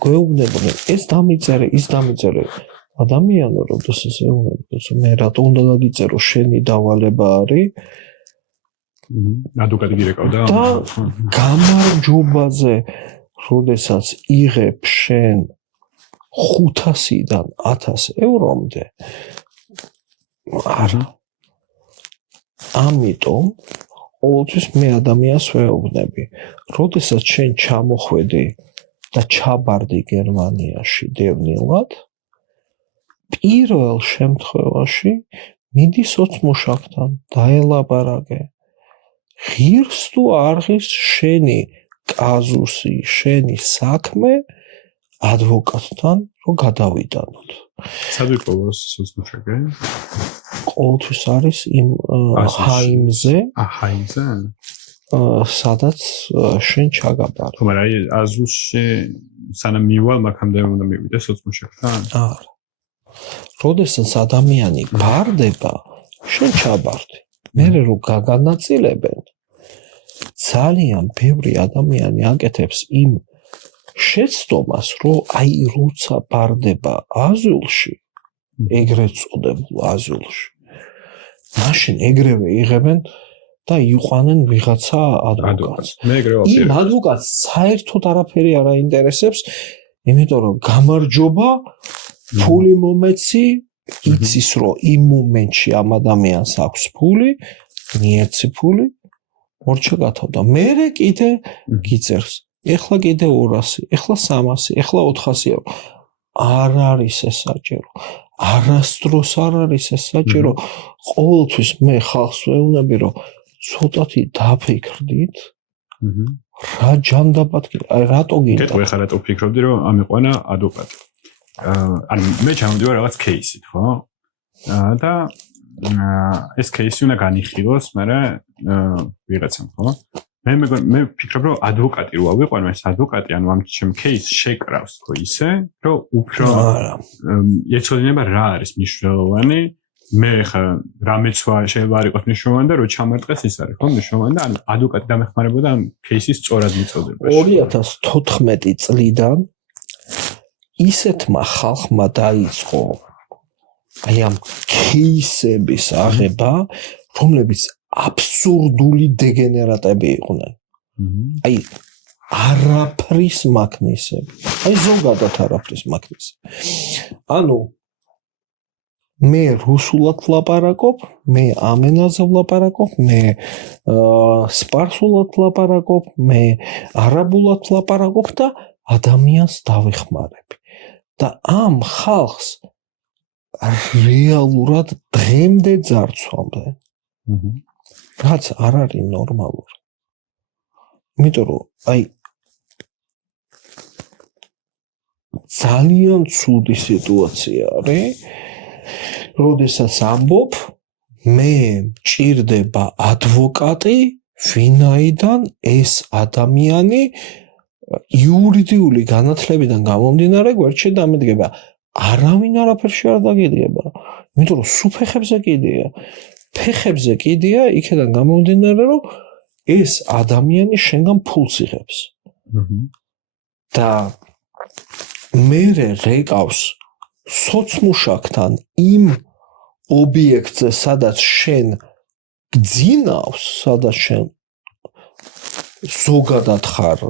გვეუბნებოდნენ ეს დამიწერე, ის დამიწერე. ადამიანო, როდესაც ეუბნებოდეს, მე რატო უნდა გაგიწერო, შენი დავალება არის? ადვოკატი გირეკავდა? და გამარჯვებაზე, როდესაც იღებ შენ 500-დან 1000 ევრომდე, არა. ამიტომ ყოველთვის მე ადამიანს ვეუბნები, როდესაც შენ ჩამოხვედი და ჩაბარდი გერმანიაში დევნილად, პირველ შემთხვევაში მიდი სოცმუშაკთან დაელაპარაკე. ღირს თუ არ ღირს შენი კაზუსი, შენი საქმე ადვოკატთან რო გადავიტანოთ. სად ვიყო სოცმუშაკი? ყოველთვის არის იმ ჰაიმზე. ჰაიმზე? სადაც შენ ჩაგაბარ. თუმცა აი აზუსში სანამ მივალ მაგამდე უნდა მივიდე სოცმუშაკთან? არა. როდესაც ადამიანი ბარდება, შენ ჩაბარდი. მერე რო გაგანაწილებენ, ძალიან ბევრი ადამიანი აკეთებს იმ შეცდომას, რომ აი როცა ბარდება აზულში, ეგრეთ წოდებულ აზულში, მაშინ ეგრევე იღებენ და იყვანენ ვიღაცა ადვოკატს. მე ეგრევე ვაპირებ. იმ ადვოკატს საერთოდ არაფერი არ აინტერესებს, იმიტომ რომ გამარჯობა, ფული მომეცი, იცის რომ იმ მომენტში ამ ადამიანს აქვს ფული, მიეცი ფული, მორჩა გათავდა. მერე კიდე გიწერს. ეხლა კიდე 200, ეხლა 300, ეხლა 400 евро. არ არის ეს საჭირო. არასდროს არ არის ეს საჭირო. ყოველთვის მე ხალხს ვეუბნები, რომ ცოტათი დაფიქრდით. რა ჯანდაბად გინდა? აი რატო გინდა? კეთო ეხლა რატო ვფიქრობდი, რომ ამიყვანა ადვოკატი. ანუ მე ჩამოვიდივარ რაღაც кейსით, ხო? და ეს кейსი უნდა განიხილოს, მაგრამ ვიღაცამ, ხო? მე ვფიქრობ, რომ ადვოკატი რო ავიყვანო, ეს ადვოკატი, ანუ ამ ჩემ кейს შეკრავს, ხო, ისე, რომ უფრო ეცოდინება რა არის მნიშვნელოვანი, მე ხა რამეცვა შეიძლება არ იყოს მნიშვნელოვანი და რო ჩამარტყეს ის არის, ხო, მნიშვნელოვანი და ანუ ადვოკატი დამეხმარებოდა ამ кейსის სწორად მიწოდებაში. 2014 წლიდან ისეთმა ხალხმა დაიწყო აი ამ кейსების აღება, რომლებიც აბსურდული დეგენერატები იყვნენ. აი არაფრის მაქნისები. აი ზოგადად არაფრის მაქნისები. ანუ მე რუსულად ვლაპარაკობ, მე ამ ენაზე ვლაპარაკობ, მე სპარსულად ვლაპარაკობ, მე არაბულად ვლაპარაკობ და ადამიანს დავეხმარები. და ამ ხალხს რეალურად დღემდე ძარცვამდე რაც არ არის ნორმალური. იმიტომ რომ აი ძალიან ცუდი სიტუაცია არის, როდესაც ამბობ, მე მჭირდება ადვოკატი, ვინაიდან ეს ადამიანი იურიდიული განათლებიდან გამომდინარე გვერდში დამედგება. არავინ არაფერში არ დაგედგება. იმიტომ რომ სულ ფეხებზე კიდია. ფეხებზე კიდია, იქიდან გამომდინარე, რომ ეს ადამიანი შენგან ფულს იღებს. და მერე რეკავს სოცმუშაკთან იმ ობიექტზე, სადაც შენ გძინავს, სადაც შენ ზოგადად ხარ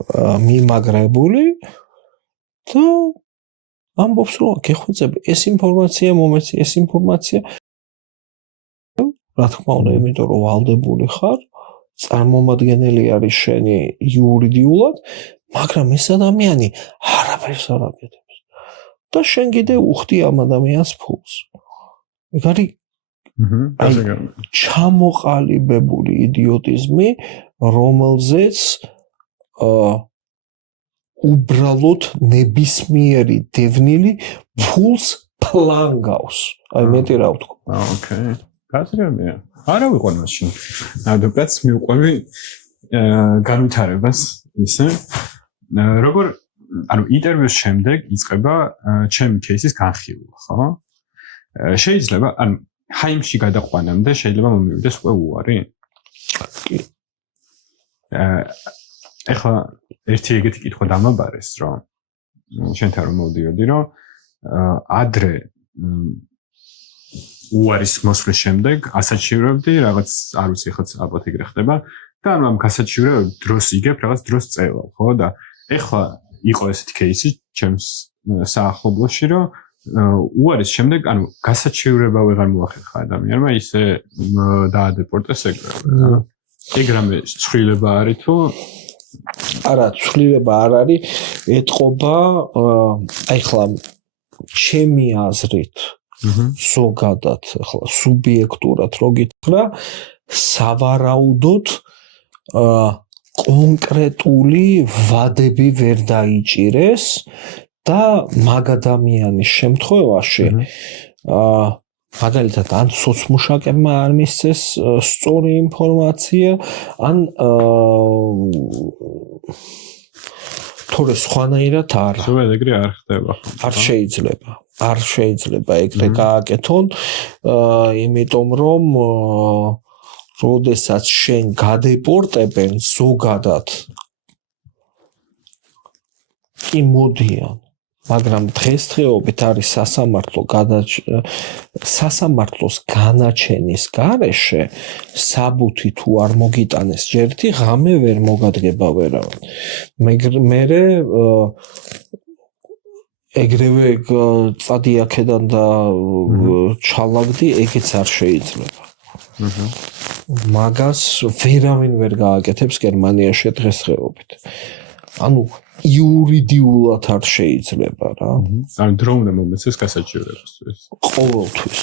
მიმაგრებული და ამბობს რომ გეხვეწები ეს ინფორმაცია მომეცი ეს ინფორმაცია რა თქმა უნდა იმიტომ რომ ვალდებული ხარ წარმომადგენელი არის შენი იურიდიულად მაგრამ ეს ადამიანი არაფერს არ აკეთებს და შენ კიდე უხდი ამ ადამიანს ფულს ეგ არის ჩამოყალიბებული იდიოტიზმი რომელზეც უბრალოდ ნებისმიერი დევნილი ფულს ფლანგავს. აი მეტი რა ვთქვა. ოკეი. გასაგებია. არა ვიყო მაშინ. ნამდვილად მივყვები განვითარებას ისე. როგორ ანუ ინტერვიუს შემდეგ იწყება ჩემი кейსის განხილვა, ხო? შეიძლება ანუ ჰაიმში გადაყვანამდე შეიძლება მომივიდეს უკვე უარი? კი. ეხლა ერთი ეგეთი კითხვა დამაბარეს, რომ შენთან რომ მოვდიოდი, რომ ადრე უარის მოსვლის შემდეგ ასაჩივრებდი, რაღაც არ ვიცი, ხაც ალბათ ეგრე ხდება და ანუ ამ გასაჩივრებებს დროს იგებ, რაღაც დროს წევა, ხო და ეხლა იყო ესეთი кейსი ჩემს საახლობლოში, რომ უარის შემდეგ, ანუ გასაჩივრება ვეღარ მოახერხა ადამიანმა, ისე დაადეპორტეს ეგრევე, რა. ეგ რამე ცვლილება არის თუ არა, ცვლილება არ არის, ეთყობა აი ხლა ჩემი აზრით ზოგადად, ახლა სუბიექტურად რო გითხრა, სავარაუდოდ კონკრეტული ვადები ვერ დაიჭირეს და მაგ ადამიანის შემთხვევაში მაგალითად ან სოცმუშაკებმა არ მისცეს სწორი ინფორმაცია ან თორე სხვანაირად არა. სულ ეგრე არ ხდება. არ შეიძლება ეგრე გააკეთონ, იმიტომ რომ როდესაც შენ გადეპორტებენ ზოგადად კი მოდიან მაგრამ დღესდღეობით არის სასამართლოს განაჩენის გარეშე საბუთი თუ არ მოგიტანეს ჯერთი ღამე ვერ მოგადგება ვერავინ. მერე ეგრევე წადი აქედან და ჩალაგდი, ეგეც არ შეიძლება. მაგას ვერავინ ვერ გააკეთებს გერმანიაში დღესდღეობით. ანუ იურიდიულად არ შეიძლება რა. ანუ დრო უნდა მომეცეს გასაჩივრებისთვის. ყოველთვის.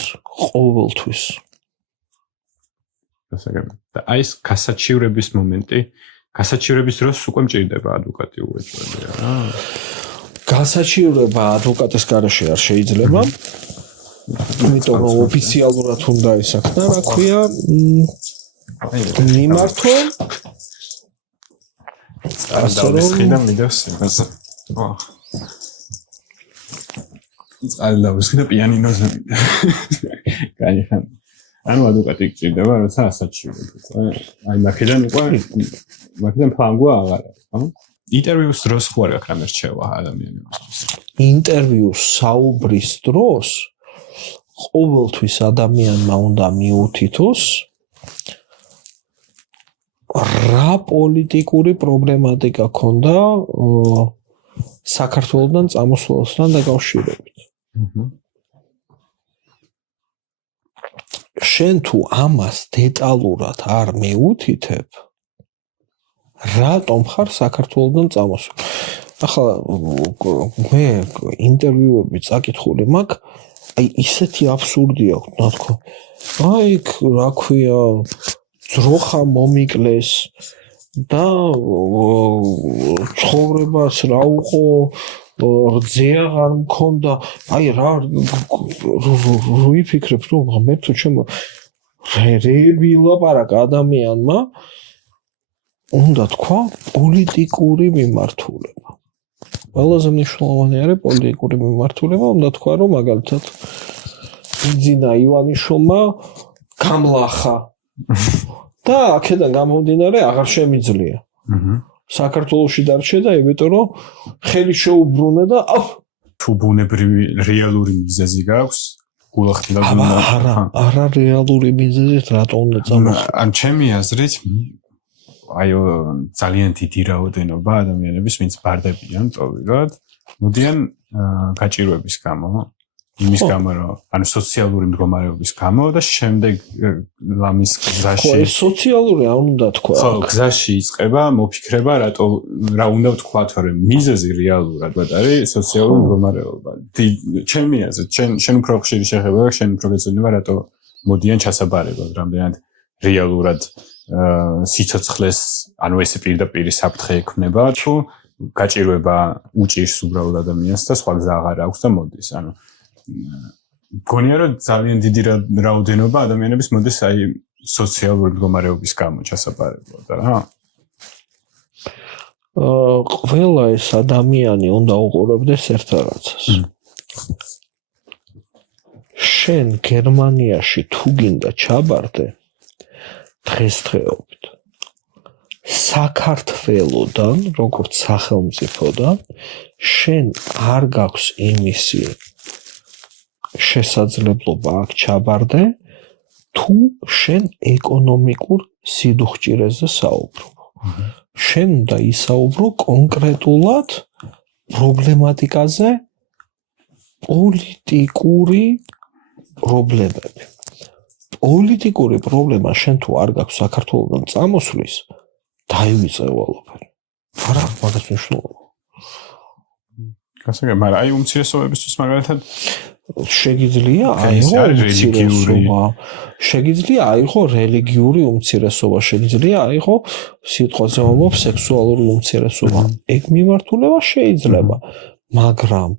გასაგებია. და აი ეს გასაჩივრების მომენტი, გასაჩივრების დროს უკვე მჭირდება ადვოკატი უეჭველი რა. გასაჩივრება ადვოკატის გარეშე არ შეიძლება. იმიტომ რომ ოფიციალურად უნდა ისახნა, რა ქვია, მიმართო წარდავის ხიდან მიდევს იმაზე. წარდავის ხიდან პიანინოზე მიდევს. გაიხან. ანუ ადვოკატი გჭირდება, როცა ასაჩივრება. აი მაგიდან ფლანგვა აღარ არის, ხო? ინტერვიუს დროს ხო არ აქვს რამე რჩევა ადამიანებისთვის. ინტერვიუს საუბრის დროს ყოველთვის ადამიანმა უნდა მიუთითოს რა პოლიტიკური პრობლემატიკა ქონდა საქართველოსთან წამოსვლასთან დაკავშირებით. შენ თუ ამას დეტალურად არ მიუთითებ, რატომ ხარ საქართველოსთან წამოსული? ახლა მე ინტერვიუები წაკითხული მაქვს, აი ისეთი აბსურდი აქვს, რა თქმა. აი რა ქვია ძროხა მომიკლეს და ცხოვრებას რა უყო რძე აღარ მქონდა აი რა ვიფიქრებ რომ მე თუ ჩემო რეები ლაპარაკ ადამიანმა უნდა თქვა პოლიტიკური მიმართულება ყველაზე მნიშვნელოვანი არის პოლიტიკური მიმართულება უნდა თქვა რომ მაგალითად იძინა ივანიშვილმა გამლახა და აქედან გამომდინარე აღარ შემიძლია. საქართველოში დარჩა და იმიტომ რომ ხელი შეუბრუნა და თუ ბუნებრივი რეალური მიზეზი გაქვს გულახდილად არა რეალური მიზეზით რატო უნდა წამოხო ან ჩემი აზრით აი ძალიან დიდი რაოდენობა ადამიანების ვინც ბარდებიან ტოვირად მოდიან გაჭირვების გამო იმის გამო რომ ანუ სოციალური მდგომარეობის გამო და შემდეგ ლამის გზაში ხო სოციალური არ უნდა თქვა ხო გზაში იწყება მოფიქრება რა უნდა ვთქვა თორე მიზეზი რეალურად არის სოციალური მდგომარეობა ჩემი აზრით შენ უფრო ხშირი შეხება შენ უფრო გეცოდება რატო მოდიან ჩასაბარებად რამდენად რეალურად სიცოცხლეს ანუ ესე პირდაპირ საფრთხე ექმნება თუ გაჭირვება უჭირს უბრალოდ ადამიანს და სხვა გზა აღარ აქვს და მოდის ანუ გონია რომ ძალიან დიდი რაოდენობა ადამიანების მოდის აი სოციალური მდგომარეობის გამო ჩასაბარებლად რა ყველა ეს ადამიანი უნდა უყურებდეს ერთ რაღაცას შენ გერმანიაში თუ გინდა ჩაბარდე დღესდღეობით საქართველოდან როგორც სახელმწიფოდან შენ არ გაქვს იმისი შესაძლებლობა აქ ჩაბარდე თუ შენ ეკონომიკურ სიდუხჭირეზე საუბრობ შენ უნდა ისაუბრო კონკრეტულად პრობლემატიკაზე პოლიტიკური პრობლემები პოლიტიკური პრობლემა შენ თუ არ გაქვს საქართველოდან წამოსვლის დაივიწყე ყველაფერი არა მაგას მნიშვნელობა გასაგებია მაგრამ აი უმცირესობებისთვის მაგალითად შეგიძლია აიღო რელიგიური შეგიძლია აიღო რელიგიური უმცირესობა შეგიძლია აიღო სიტყვაზე ვამბობ სექსუალური უმცირესობა ეგ მიმართულება შეიძლება მაგრამ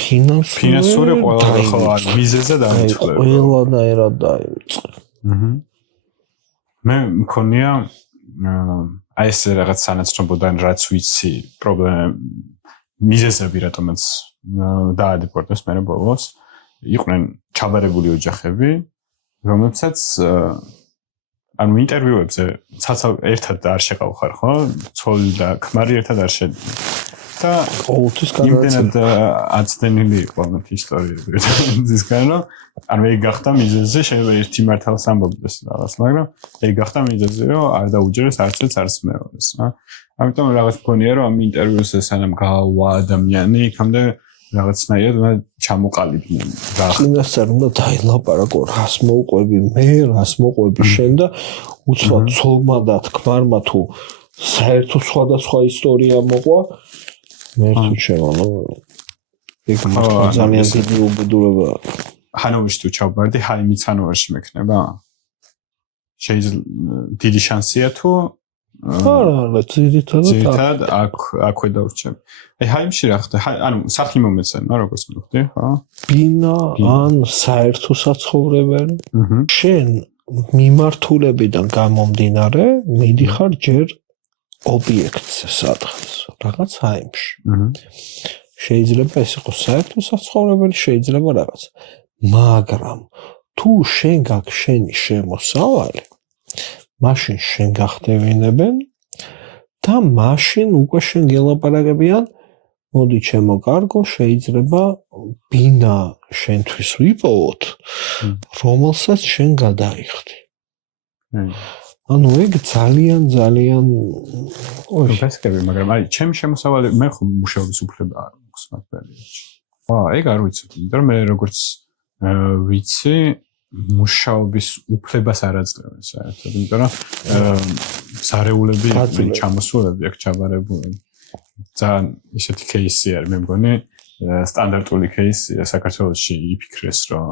ფინანსური ყველა მიზეზად დაიწყება ყველანაირად დაიწყება მე მქონია აი ეს რაღაც სანაცნობოდან რაც ვიცი პრობლემა მიზეზები რატომაც დაადეპორტეს მე ბოლოს იყვნენ ჩაბარებული ოჯახები რომლებსაც ანუ ინტერვიუებზე ცალ ერთად არ შეყავხარ ხო ცოლი და ქმარი ერთად არ შედგნენ და ყოველთვის განაცხადა აცდენილი იყო ამ ისტორიები ის განო ანუ ეგ გახდა მიზეზი შეიძლება ერთი მართალს ამბობდეს რაღაც მაგრამ ეგ გახდა მიზეზი რომ არ დაუჯერეს არც მეორეს რა ამიტომ რაღაც მქონია რომ ამ ინტერვიუზე სანამ გავა ადამიანი იქამდე რაღაცნაირად უნდა ჩამოყალიბდნენ რა წინასწარ უნდა დაილაპარაკო რას მოყვები მე რას მოყვები შენ და უცბად ცოლმა და თქმარმა თუ საერთოდ სხვადასხვა ისტორია მოყვა მე თუ შემონო ეგ ძალიან დიდი უბედურება ჰანოვერში თუ ჩავბარდი ჰაიმიც ჰანოვერში მექნება შეიძლება დიდი შანსია თუ არა ძირითადად აქვე დავრჩები აი ჰაიმში რა ხდება ანუ სახლი მომეცემა როგორც მივხვდი ხო ბინა ან საერთო საცხოვრებელი შენ მიმართულებიდან გამომდინარე მიდიხარ ჯერ ობიექტზე სადღაც რაღაც ჰაიმში შეიძლება ეს იყოს საერთო საცხოვრებელი შეიძლება რაღაც მაგრამ თუ შენ გაქვს შენი შემოსავალი მაშინ შენ გახდებინებენ და მაშინ უკვე შენ გელაპარაკებიან მოდი ჩემო კარგო შეიძლება ბინა შენთვის ვიპოვოთ რომელსაც შენ გადაიხდი ანუ ეგ ძალიან გასაგებია მაგრამ აი ჩემი შემოსავალი მე ხომ მუშაობის უფლება არ მაქვს მაგ პერიოდში ეგ არ ვიცი იმიტომ რომ მე როგორც ვიცი მუშაობის უფლებას არ აძლევენ საერთოდ იმიტომ რომ სარეულები ჩამოსულები აქ ჩაბარებული ძალიან ისეთი кейსი არის მე მგონი სტანდარტული кейსია საქართველოში იფიქრეს რომ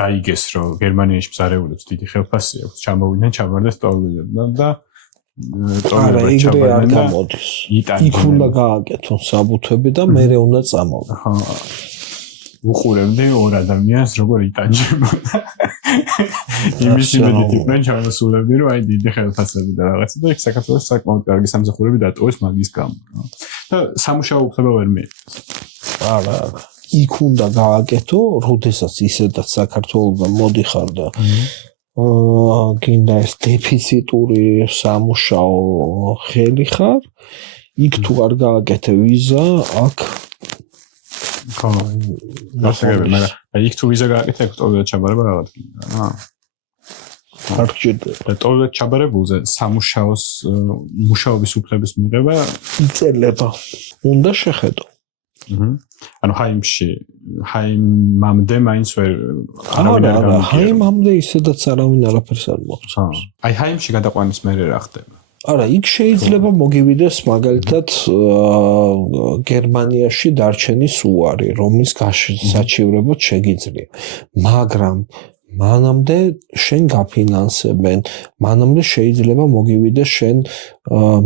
გაიგეს რომ გერმანიაში მზარეულებს დიდი ხელფასი აქვს ჩამოვიდნენ ჩაბარდეს ტოვილებიდან და ტოვილებად ჩაბარდნენ და იქ უნდა გააკეთონ საბუთები და მერე უნდა წამოვიდნენ ხო უყურებდი ორ ადამიანს როგორ იტანჯებოდა იმის იმედით იყვნენ ჩამოსულები რომ აი დიდი ხელფასები და რაღაცა და იქ საქართველოს საკმაოდ კარგი სამსახურები დატოვეს მაგის გამო და სამუშაო უფლება ვერ მიიღეს არა იქ უნდა გააკეთო როდესაც ისედაც საქართველოსთან მოდიხარ და გინდა ეს დეფიციტური სამუშაო ხელი ხარ იქ თუ არ გააკეთე ვიზა აქ ხო. გასაგები, მაგრამ იქ თუ ვიზა გააკეთა, ეგ ტოვებად ჩაბარება რაღაც გინდა რა. არ გჭირდება. და ტოვებად ჩაბარებულზე სამუშაოს მუშაობის უფლების მიღება იწელება. უნდა შეხედო. ანუ ჰაიმამდე მაინც ვერ არავინ არ გამიგია. ჰაიმამდე ისედაც არავინ არაფერს არ მოხსნას. აი ჰაიმში გადაყვანის მერე რა ხდება? არა, იქ შეიძლება მოგივიდეს მაგალითად გერმანიაში დარჩენის უარი, რომლის გასაჩივრებოდ შეგიძლია. მაგრამ მანამდე შენ გაფინანსებენ, მანამდე შეიძლება მოგივიდეს შენ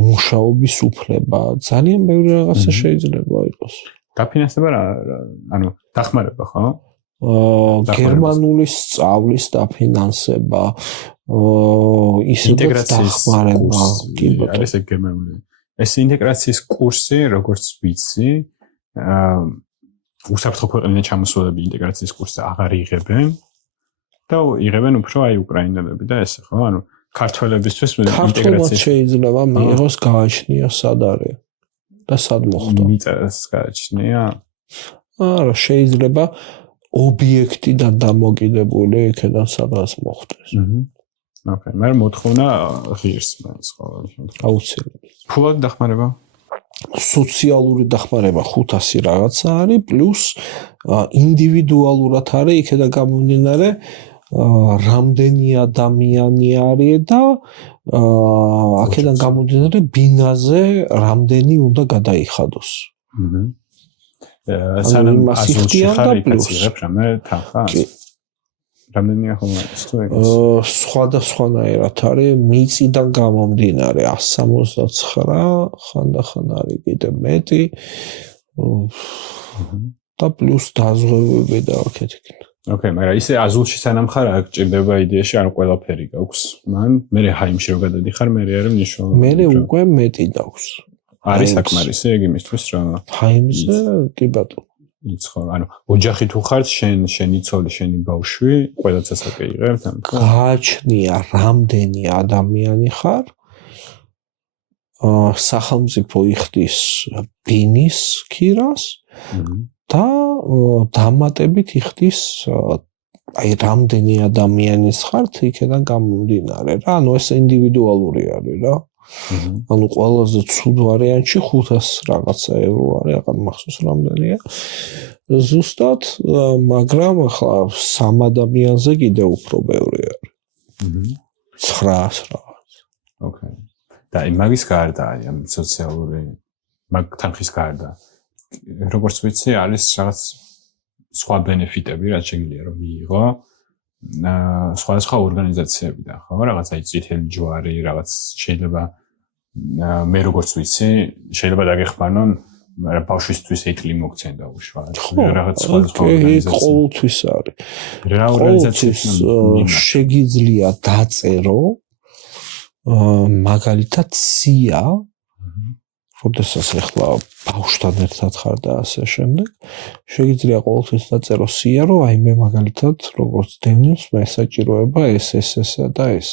მუშაობის უფლება. ძალიან ბევრი რაღაცა შეიძლება იყოს. გაფინანსება რა, ანუ დახმარება, ხო? გერმანული სწავლის დაფინანსება, ისედაც დახმარება, კი ბატონო. არის ეგ გერმანული. ეს ინტეგრაციის კურსი, როგორც ვიცი, უსაფრთხო ქვეყნიდან ჩამოსულები ინტეგრაციის კურსზე აღარ იღებენ და იღებენ უფრო აი უკრაინელები და ესე, ხო? ანუ ქართველებისთვის ინტეგრაცია შეიძლება მიიღოს გააჩნია სად არის და სად მოხდა. მიწერას გააჩნია? არა, შეიძლება ობიექტიდან დამოკიდებული იქიდან სადღაც მოხდეს. ოკეი, მაგრამ მოთხოვნა ღირს მაინც ყოველ შემთხვევაში. აუცილებლად. ფულად დახმარება? სოციალური დახმარება 500 რაღაცა არის, პლუს ინდივიდუალურად არის იქიდან გამომდინარე რამდენი ადამიანი არის და აქედან გამომდინარე ბინაზე რამდენი უნდა გადაიხადოს. სანამ აზულში ხარ იწიღებ რამე თანხას? რამდენია ხოლმე სხვადასხვანაირად არის მიწიდან გამომდინარე 169 ხანდახან არის კიდე მეტი და პლუს დაზღვევები და აქეთ-იქით. ოკეი, მაგრამ ისე აზულში სანამ ხარ აქ ჭირდება იდეაში არ ყველაფერი გაქვს. მან მე ჰაიმში რო გადადიხარ, მე არის მნიშვნელოვანი. მე უკვე მეტი დაქვს. არის საკმარისი ეგ იმისთვის რომ ჰაიმზე კი ბატონო. იცხოვ, ანუ ოჯახი თუ ხარ, შენი ცოლი, შენი ბავშვი, ყველაც ასაკი იღებთ ამ. გააჩნია რამდენი ადამიანი ხარ? სახელმწიფო იხდის ბინის ქირას და დამატებით იხდის აი რამდენი ადამიანის ხართ იქიდან გამომდინარე რა, ანუ ეს ინდივიდუალური არის რა. ანუ ყველაზე ცუდ ვარიანტში 500 რაღაცა ევრო არის, აღარ მახსოვს რამდენია. ზუსტად, მაგრამ ახლა 3 ადამიანზე კიდე უფრო ბევრი არის. 900 რაღაც. ოკეი. და იმაგის გარდა, აი ამ სოციალური მაგ თანხის გარდა, როგორც ვიცი, არის რაღაც სხვა ბენეფიტები, რაც შეიძლება რომ მიიღო. სხვადასხვა ორგანიზაციებიდან, ხო? რაღაც აი წითელი ჯვარი, რაღაც შეიძლება მე როგორც ვიცი, შეიძლება დაგეხმარნონ, მაგრამ ბავშვისთვის ეტლი მოგცენ და უშუალოდ რაღაც სხვადასხვა ორგანიზაცია. ყოველთვის არის. რა ორგანიზაციის შეგიძლია დაწერო მაგალითად სია, როდესაც ახლა ბავშვთან ერთად ხარ და ასე შემდეგ, შეგიძლია ყოველთვის დაწერო სია, რომ აი მე მაგალითად როგორც დევნილს მესაჭიროება ეს და ეს.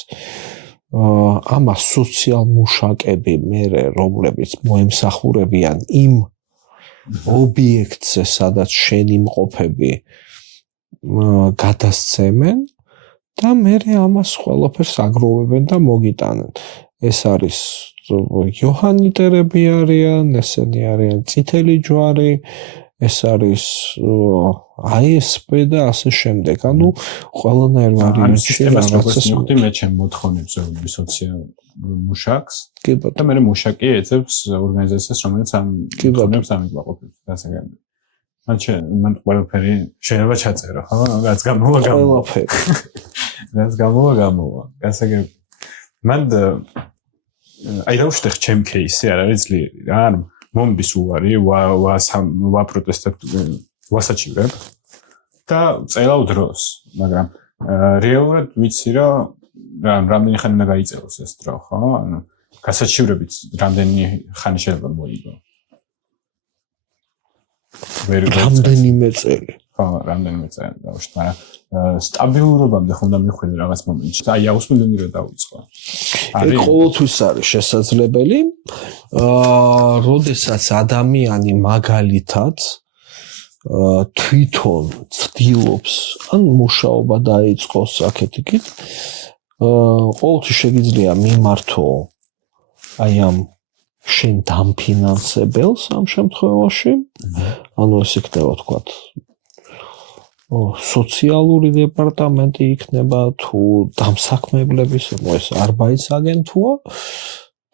ამას სოციალ მუშაკები მერე რომლებიც მოემსახურებიან იმ ობიექტზე, სადაც შენ იმყოფები, გადასცემენ და მერე ამას ყველაფერს აგროვებენ და მოგიტანენ. ეს არის იოჰანიტერები არიან, ესენი არიან წითელი ჯვარი, ეს არის ASP და ასე შემდეგ. ანუ ყველანაირ ვარიანტში რაღაცას მოხდი მე ჩემ მოთხოვნებს ზოგადად სოციალურ მუშაკს. კი ბატონო. და მე მუშაკი ეძებს ორგანიზაციას, რომელიც ამ მოთხოვნებს ამიყვაყოფებს. გასაგები. მან ყველაფერი შეიძლება ჩაწერო, ხო? რაც გამოვა. ყველაფერი. რაც გამოვა. გასაგები. მან აი რა უშტეხ ჩემ кейსი არ არის ძლიერი რა, ანუ მომდის უარი, ვაპროტესტებ, ვასაჩივრებ და წელავ დროს, მაგრამ რეალურად ვიცი რომ რამდენი ხანი უნდა გაიწელოს ეს დრო, ხო? ანუ გასაჩივრებით რამდენი ხანი შეიძლება მოიგო? რამდენიმე წელი. ხო, რამდენიმე წელი დავუშვით, მაგრამ სტაბილურობამდე ხონდა მიხვიდე რაღაც მომენტში. აი აუსმენდენი რა დაიწყო. ეს ყოველთვის არის შესაძლებელი. როდესაც ადამიანი მაგალითად თვითონ ცდილობს ან მუშაობა დაიწყოს აქეთ-იქით ყოველთვის შეგიძლია მიმართო აი ამ შენ დამფინანსებელს ამ შემთხვევაში ანუ ეს იქნება თქვათ სოციალური დეპარტამენტი იქნება თუ დამსაქმებლების ეს არბაიტს აგენტურა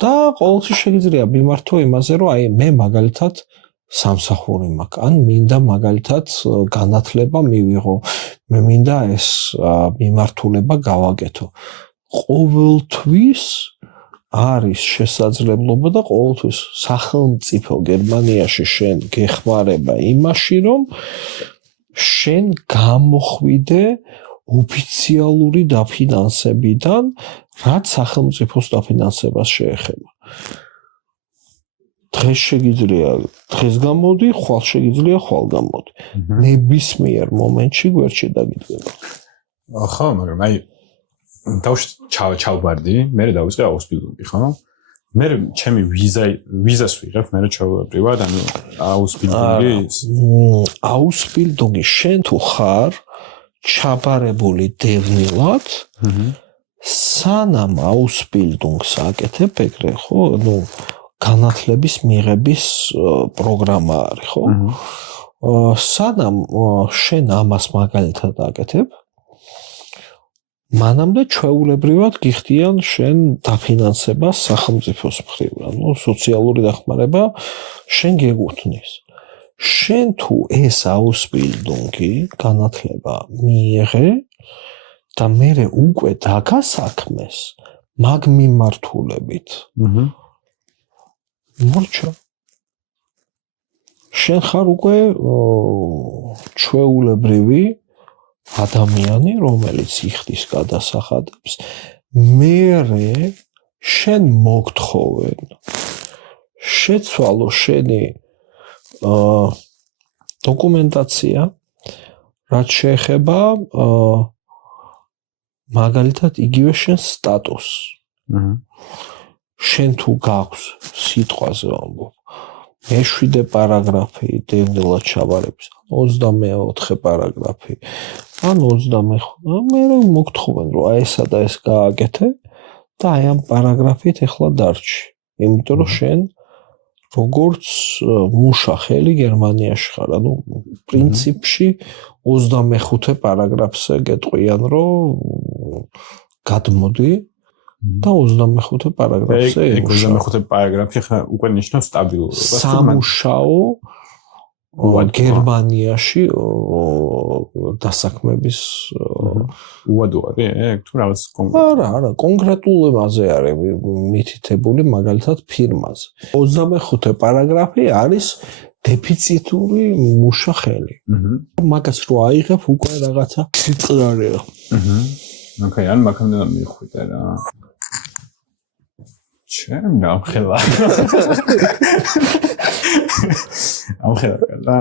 და ყოველთვის შეგიძლია მიმართო იმაზე რომ აი მე მაგალითად სამსახური მაქვს ან მინდა მაგალითად განათლება მივიღო მე მინდა ეს მიმართულება გავაკეთო ყოველთვის არის შესაძლებლობა და ყოველთვის სახელმწიფო გერმანიაში შენ გეხმარება იმაში რომ შენ გამოხვიდე ოფიციალური დაფინანსებიდან რაც სახელმწიფოს დაფინანსებას შეეხება დღეს შეგიძლია დღეს გამოდი, ხვალ შეგიძლია ხვალ გამოდი. ნებისმიერ მომენტში გვერდში დაგიდგება. ხო, მაგრამ აი დავში ჩავბარდი, მე დავიწყე აუსბილდინგი, ხო? მე ჩემი ვიზას ვიღებ, მე ჩავებრივად, ანუ აუსბილდინგი შენ თუ ხარ ჩაბარებული დევნილად, სანამ აუსბილდინგს აკეთებ ეგრე, ხო? ნუ განათლების მიღების პროგრამა არის, ხო? სანამ შენ ამას მაგალითად აკეთებ, მანამდე ჩვეულებრივად გიხდიან შენ დაფინანსებას სახელმწიფოს მხრივ, ანუ სოციალური დახმარება შენ გეგუთვნის. შენ თუ ეს აუსბილდინგი განათლება მიიღე და მერე უკვე დაგასაქმეს მაგ მიმართულებით. მორჩა შენ ხარ უკვე ჩვეულებრივი ადამიანი რომელიც იხდის გადასახადებს მერე შენ მოგთხოვენ შეცვალო შენი დოკუმენტაცია რაც შეეხება მაგალითად იგივე შენ სტატუსს შენ თუ გაქვს სიტყვაზე ვამბობ მე-7 პარაგრაფი დევნილად ჩაბარების 24 პარაგრაფი ან 25 მე მოგთხოვენ რომ აი ესა და ეს გააკეთე და აი ამ პარაგრაფით ახლა დარჩი იმიტომ რომ შენ როგორც მუშა ხელი გერმანიაში ხარ ანუ პრინციპში 25 პარაგრაფზე გეტყვიან რომ გადმოდი და 25 პარაგრაფზე 25 პარაგრაფი ხა უკვე ნიშნავს სტაბილურობას სამუშაო გერმანიაში დასაქმების უადო არის თუ რაღაც არა კონკრეტულებზე არის მითითებული მაგალითად ფირმაზე 25 პარაგრაფი არის დეფიციტური მუშა ხელი მაგას რო აიღებ უკვე რაღაცა სიწყარია ოკეი ან მაგამდე მიხვიდე რა ჩემ გამხელა და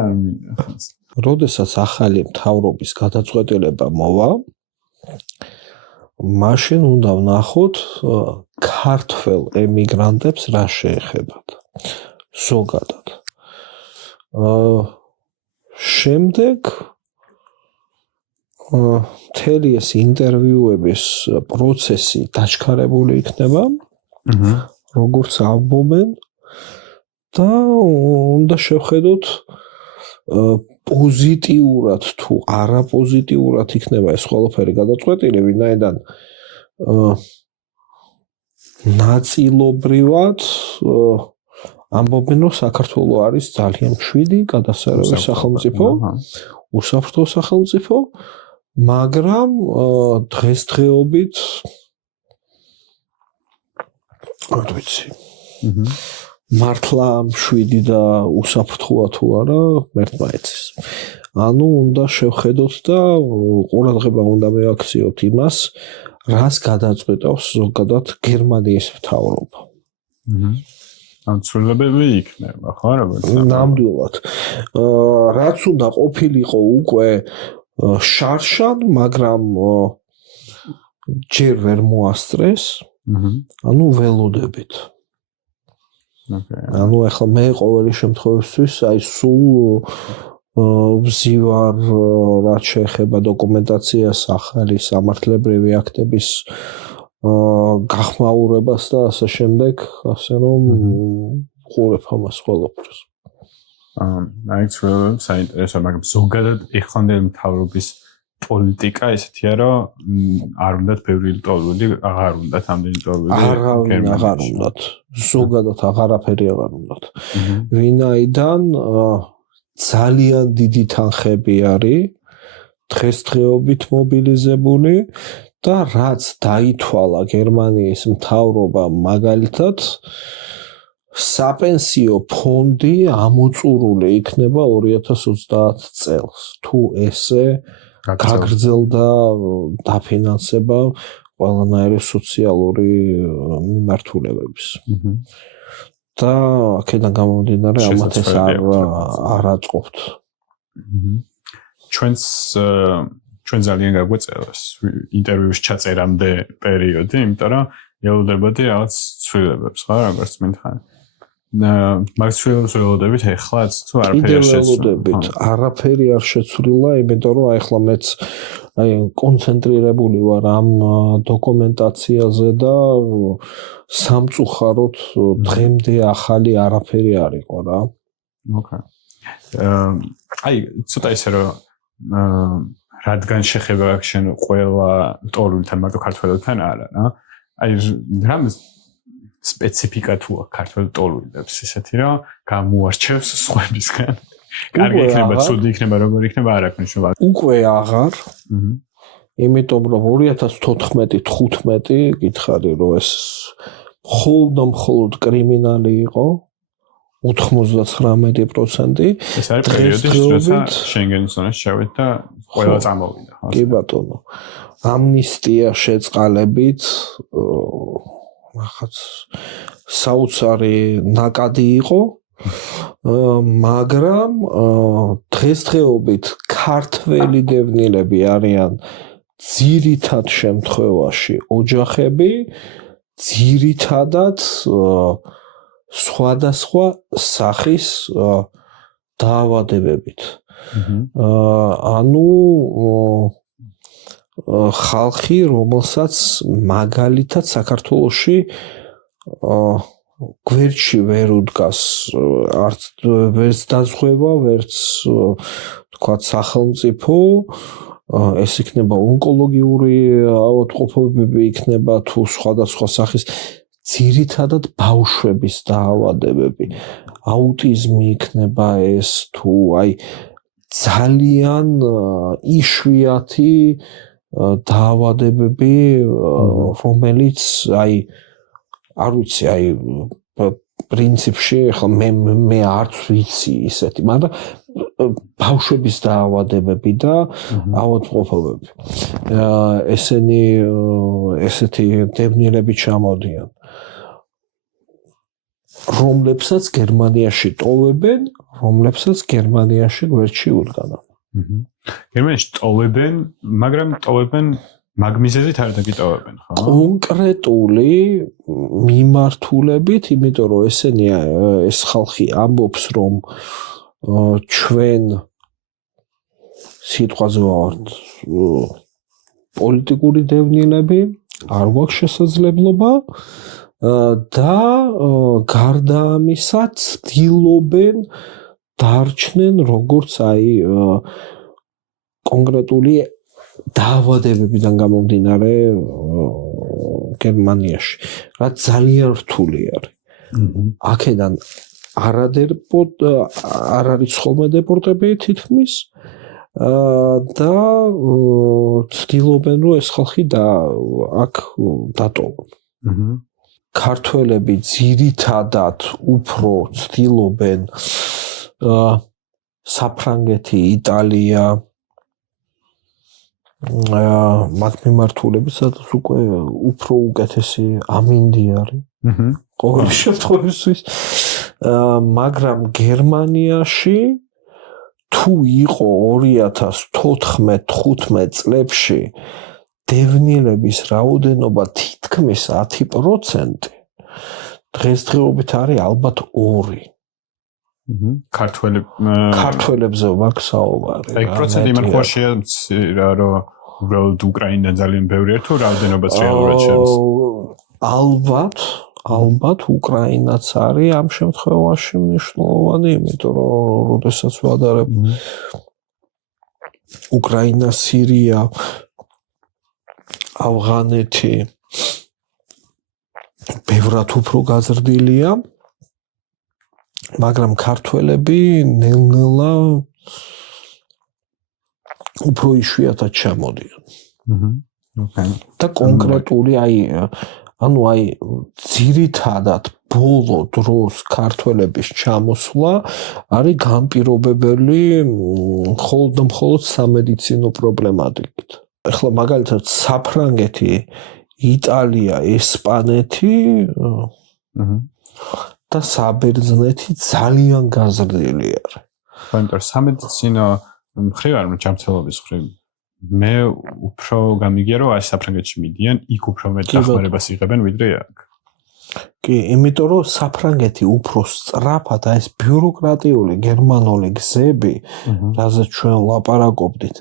როდესაც ახალი მთავრობის გადაწყვეტილება მოვა მაშინ უნდა ვნახოთ ქართველ ემიგრანტებს რა შეეხებათ ზოგადად შემდეგ მთელი ეს ინტერვიუების პროცესი დაჩქარებული იქნება როგორც ამბობენ და უნდა შევხედოთ პოზიტიურად თუ არაპოზიტიურად იქნება ეს ყველაფერი გადაწყვეტილი ვინაიდან ნაწილობრივად ამბობენ რომ საქართველო არის ძალიან მშვიდი გადასარევი სახელმწიფო უსაფრთხო სახელმწიფო მაგრამ დღესდღეობით არ ვიცი მართლა მშვიდი და უსაფრთხოა თუ არა მერტმა იცის ანუ უნდა შევხედოთ და ყურადღება უნდა მივაქციოთ იმას რას გადაწყვეტავს ზოგადად გერმანიის მთავრობა ან ცვლილებები იქნება ხო როგორც ნამდვილად რაც უნდა ყოფილიყო უკვე შარშან მაგრამ ჯერ ვერ მოასწრეს ანუ ველოდებით ანუ ახლა მე ყოველი შემთხვევისთვის აი სულ ვზივარ რაც შეეხება დოკუმენტაციას, ახალი სამართლებრივი აქტების გახმაურებას და ასე შემდეგ, ასე რომ ყურებ ამას ყველაფერს. აი ცდილობ საინტერესო, მაგრამ ზოგადად ეხლანდელი მთავრობის პოლიტიკა ისეთია, რომ არ უნდათ ბევრი ლტოლვილი, აღარ უნდათ ამდენი ლტოლვილი. არავინ აღარ უნდათ. ზოგადად აღარაფერი აღარ უნდათ. ვინაიდან ძალიან დიდი თანხები არის დღესდღეობით მობილიზებული და რაც დაითვალა გერმანიის მთავრობა მაგალითად საპენსიო ფონდი ამოწურული იქნება 2030 წელს. თუ ესე გაგრძელდა დაფინანსება ყველანაირი სოციალური მიმართულებების. და აქედან გამომდინარე ამათ ეს არ აწყობთ. ჩვენ ძალიან გაგვეწევს ინტერვიუში ჩაწერამდე პერიოდი, იმიტომ რომ ელოდებოდი რაღაც ცვლილებებს, ხო, როგორც მითხარ. მაგ ცვლილებებს ველოდებით ეხლაც თუ არაფერი არ შეცვლილებით. არაფერი არ შეცვლილა, იმიტომ რომ ახლა მეც აი კონცენტრირებული ვარ ამ დოკუმენტაციაზე და სამწუხაროდ დღემდე ახალი არაფერი არ იყო რა. ოკეი. აი ცოტა ისე რომ რადგან შეხება აქვს შენ ყველა ლტოლვილთან, მარტო ქართველებთან არა რა. აი რამ სპეციფიკა თუ ქართველ ლტოლვილებს ისეთი რომ გამოარჩევს სხვებისგან. კარგი იქნება, ცუდი იქნება, როგორი იქნება, არ აქვს მნიშვნელობა. უკვე აღარ. იმიტომ რომ 2014-15 გითხარი რომ ეს მხოლოდ კრიმინალი იყო 99%. ეს არის პერიოდი, როცა შენგენის ზონაში შევით და ყველა წამოვიდა. კი ბატონო. ამნისტია შეწყალებით ახაც საოცარი ნაკადი იყო, მაგრამ დღესდღეობით ქართველი დევნილები არიან ძირითად შემთხვევაში ოჯახები, ძირითადად სხვადასხვა სახის დაავადებებით. ანუ ხალხი, რომელსაც მაგალითად საქართველოში გვერდში ვერ უდგას არც ვერც დაზღვევა, ვერც თქვა სახელმწიფო, ეს იქნება ონკოლოგიური ავადმყოფობები, იქნება თუ სხვადასხვა სახის ძირითადად ბავშვების დაავადებები, აუტიზმი იქნება ეს თუ აი ძალიან იშვიათი დაავადებები, რომელიც აი არ ვიცი, აი პრინციპში ახლა მე არც ვიცი ისეთი, მაგრამ ბავშვების დაავადებები და ავადმყოფობები. ესენი ესეთი დევნილები ჩამოდიან. რომლებსაც გერმანიაში ტოვებენ, რომლებსაც გერმანიაში გვერდში უდგანან. გერმანიაში ტოვებენ, მაგრამ ტოვებენ მაგ მიზეზით არ დაგიტოვებენ, ხო? კონკრეტული მიმართულებით, იმიტომ რომ ესენი ეს ხალხი ამბობს, რომ ჩვენ სიტყვაზე ვართ პოლიტიკური დევნილები, არ გვაქვს შესაძლებლობა და გარდა ამისა ცდილობენ დარჩნენ როგორც აი კონკრეტული დაავადებებიდან გამომდინარე გერმანიაში, რაც ძალიან რთული არის. აქედან არ არის ხოლმე დეპორტები თითქმის და ცდილობენ რომ ეს ხალხი აქ დატოვონ. ქართველები ძირითადად უფრო ცდილობენ საფრანგეთი, იტალია მაგ მიმართულებით, სადაც უკვე უფრო უკეთესი ამინდი არის. ყოველ შემთხვევაში, მაგრამ გერმანიაში თუ იყო 2014-15 წლებში დევნილების რაოდენობა თითქმის 10%, დღესდღეობით არის ალბათ 2%. ქართველებზე მაქვს საუბარი. აი პროცენტი იმან ხო შეამცირა რომ უბრალოდ უკრაინიდან ძალიან ბევრი ერთ თუ რაოდენობაც რეალურად შეამცირა. ალბათ უკრაინაც არის ამ შემთხვევაში მნიშვნელოვანი, იმიტომ რომ როდესაც ვადარებ უკრაინა, სირია, ავღანეთი ბევრად უფრო გაზრდილია, მაგრამ ქართველები ნელ-ნელა უფრო იშვიათად ჩამოდიან. და კონკრეტული აი ძირითადად ბოლო დროს ქართველების ჩამოსვლა არის განპირობებელი მხოლოდ სამედიცინო პრობლემატიკით. ეხლა მაგალითად საფრანგეთი, იტალია, ესპანეთი და საბერძნეთი ძალიან გაზრდილი არის. მაგრამ სამედიცინო მხრივ არ ჯანმრთელობის მხრივ მე უფრო გამიგია რომ აი საფრანგეთში მიდიან, იქ უფრო მეტ დახმარებას იღებენ ვიდრე აქ. კი, იმიტომ რომ საფრანგეთი უფრო სწრაფად ეს ბიუროკრატიული გერმანული გზები, რაზეც ჩვენ ლაპარაკობდით,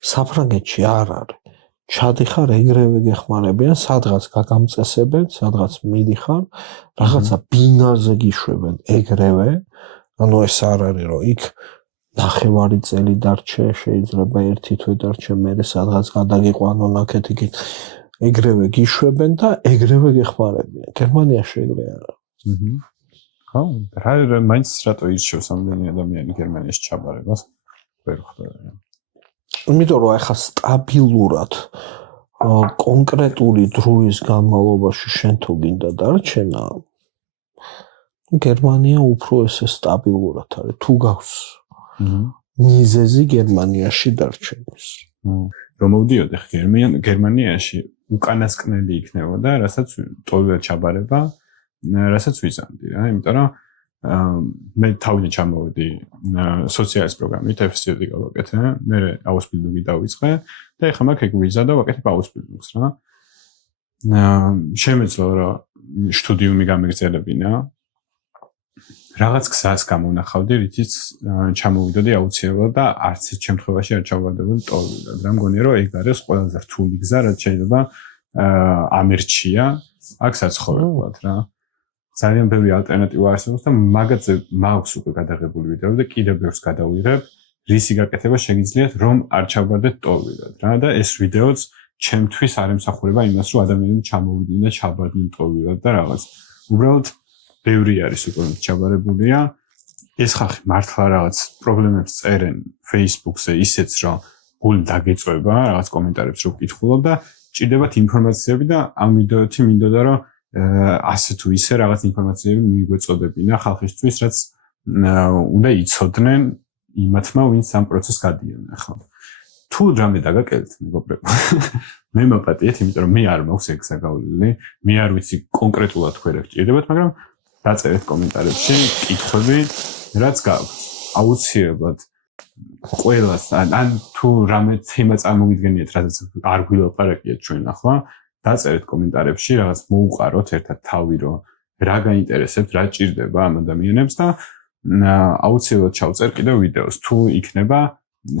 საფრანგეთში არ არის. ჩადიხარ ეგრევე გეხმარებიან, სადღაც გაგამწესებენ, სადღაც მიდიხარ, რაღაცა ბინაზე გიშვებენ ეგრევე. ანუ ეს არ არის რომ იქ ნახევარი წელი დარჩე, შეიძლება ერთი თვე დარჩე, მერე სადღაც გადაგიყვანო ნაკეთ იქით. ეგრევე გიშვებენ და ეგრევე გეხმარებიან. გერმანიაში ეგრე არა. ხო, რა მაინც რატო ირჩევს ამდენი ადამიანი გერმანიაში ჩაბარებას? ვერ ხვდები. იმიტომ რომ ახლა სტაბილურად კონკრეტული დროის განმავლობაში შენ თუ გინდა დარჩენა, გერმანია უფრო ესე სტაბილურად არის. თუ გავს მიზეზი გერმანიაში დარჩენის. რომ მოვდიოდი გერმანიაში უკანასკნელი იქნებოდა, რასაც ტოვებდა ჩაბარება, რასაც ვიზამდი რა, იმიტომ რომ მე თავიდან ჩამოვედი სოციალის პროგრამით, FSC-ი გავაკეთე, მე აუსბილდინგი დავიწყე და ეხლა მაქვს ეგ ვიზა და ვაკეთებ აუსბილდინგს რა. შემეძლო რომ სტუდიუმი გამეგზელებინა. რაღაც გზას გამონახავდი, რითიც ჩამოვიდოდი აუცილებლად და არც ერთ შემთხვევაში არ ჩავარდებოდი ტოვებულად. რა მგონია რომ ეგ არის ყველაზე რთული გზა, რაც შეიძლება ამერჩია აქ საცხოვრებლად რა. ძალიან ბევრი ალტერნატივა არსებობს და მაგაზე მაქვს უკვე გადაღებული ვიდეო და კიდევ ბევრს გადავიღებ, რისი გაკეთება შეგიძლიათ რომ არ ჩავარდეთ ტოვებულად რა და ეს ვიდეოც ჩემთვის არ ემსახურება იმას რომ ადამიანები ჩამოვიდნენ და ჩაბარდნენ ტოვებულად და რაღაც. უბრალოდ ბევრი არის უკვე ჩაბარებულია. ეს ხალხი მართლა რაღაც პრობლემებს წერენ Facebook-ზე ისეც რომ გული დაგეწვება რაღაც კომენტარებს რო ვკითხულობ და ჭირდებათ ინფორმაციები და ამ ვიდეოთი მინდოდა რომ ასე თუ ისე რაღაც ინფორმაციები მიგვეწოდებინა ხალხისთვის, რაც უნდა იცოდნენ იმათმა, ვინც ამ პროცესს გადიან ახლა. თუ რამე დაგაკეთეთ, მეგობრებო, მე მოპატიეთ, იმიტომ რომ მე არ მაქვს ეგ საგავლილი, მე არ ვიცი კონკრეტულად თქვენ რა გჭირდებათ, მაგრამ დაწერეთ კომენტარებში კითხვები, რაც გაქვთ. აუცილებლად ყველას ან თუ რამე თემა წარმოგიდგენიათ, რადგან არ გვილაპარაკიათ ჩვენ ახლა, დაწერეთ კომენტარებში, რაღაც მოუყაროთ ერთად თავი, რომ რა გაინტერესებთ, რა ჭირდება ამ ადამიანებს და აუცილებლად ჩავწერ კიდევ ვიდეოს. თუ იქნება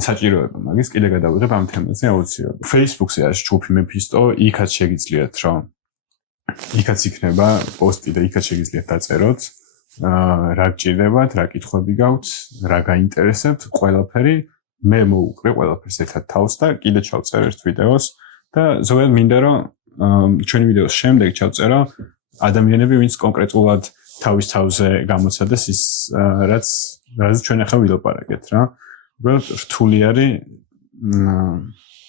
საჭიროება მაგის, კიდე გადავიღებ ამ თემაზე აუცილებლად. Facebook-ზე არის ჯგუფი მეფისტო, იქაც შეგიძლიათ რომ იქაც იქნება პოსტი და იქაც შეგიძლიათ დაწეროთ, რა გჭირდებათ, რა კითხვები გაქვთ, რა გაინტერესებთ, ყველაფერი მე მოვუყრე ყველაფერს ერთად თავს და კიდე ჩავწერ ერთ ვიდეოს და ზოგადად მინდა რომ ჩვენი ვიდეოს შემდეგ ჩავწერო ადამიანები, ვინც კონკრეტულად თავის თავზე გამოცადეს ის რაც ჩვენ ახლა ვილაპარაკეთ რა. უბრალოდ რთული არის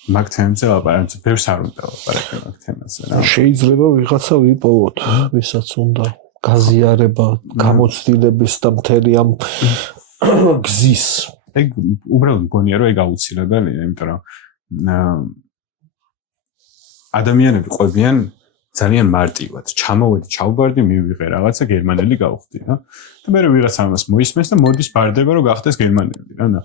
მაგ თემებზე ლაპარაკი, ბევრს არ უნდა ლაპარაკი მაგ თემაზე რა. შეიძლება ვიღაცა ვიპოვოთ, ვისაც უნდა გაზიარება, გამოცდილების და მთელი ამ გზის. ეგ უბრალოდ მგონია რომ ეგ აუცილებელია, იმიტომ რომ ადამიანები ყვებიან ძალიან მარტივად. ჩამოვედი, ჩავბარდი, მივიღე რაღაცა, გერმანელი გავხდი რა. და მე ვიღაც ამას მოისმენს და მოდის ბარდება რომ გახდეს გერმანელი რა.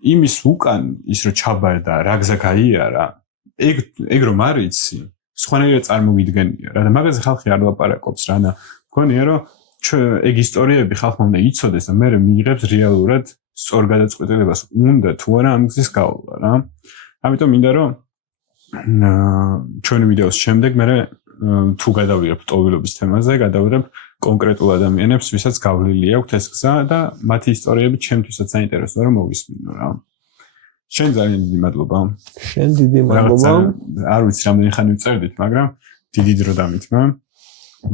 იმის უკან ის რომ ჩაბარდა, რა გზა გაიარა, ეგ რომ არიცი, სხვანაირად წარმოგიდგენია რა და მაგაზე ხალხი არ ლაპარაკობს რა და მგონია რომ ეგ ისტორიები ხალხმა უნდა იცოდეს და მე მიიღებს რეალურად სწორ გადაწყვეტილებას უნდა თუ არა ამ გზის გავლა რა. ამიტომ მინდა რომ ჩვენი ვიდეოს შემდეგ მე თუ გადავიღებ ტოვილობის თემაზე, გადავიღებ კონკრეტულ ადამიანებს, ვისაც გავლილი აქვთ ეს გზა და მათი ისტორიები ჩემთვისაც საინტერესოა რომ მოვისმინო რა. შენ ძალიან დიდი მადლობა. შენ დიდი მადლობა. არ ვიცი რამდენი ხანი ვწერდით, მაგრამ დიდი დრო დამითმა.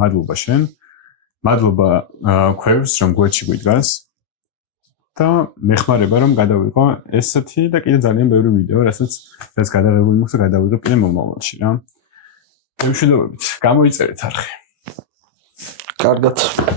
მადლობა შენ. მადლობა ქვევს რომ გვერდში გვიდგას. და მეხმარება რომ გადავიღო ესეთი და კიდე ძალიან ბევრი ვიდეო, რასაც გადაღებული მაქვს და გადავიღებ კიდე მომავალში რა. მშვიდობებით, გამოიწერეთ არხი. კარგად.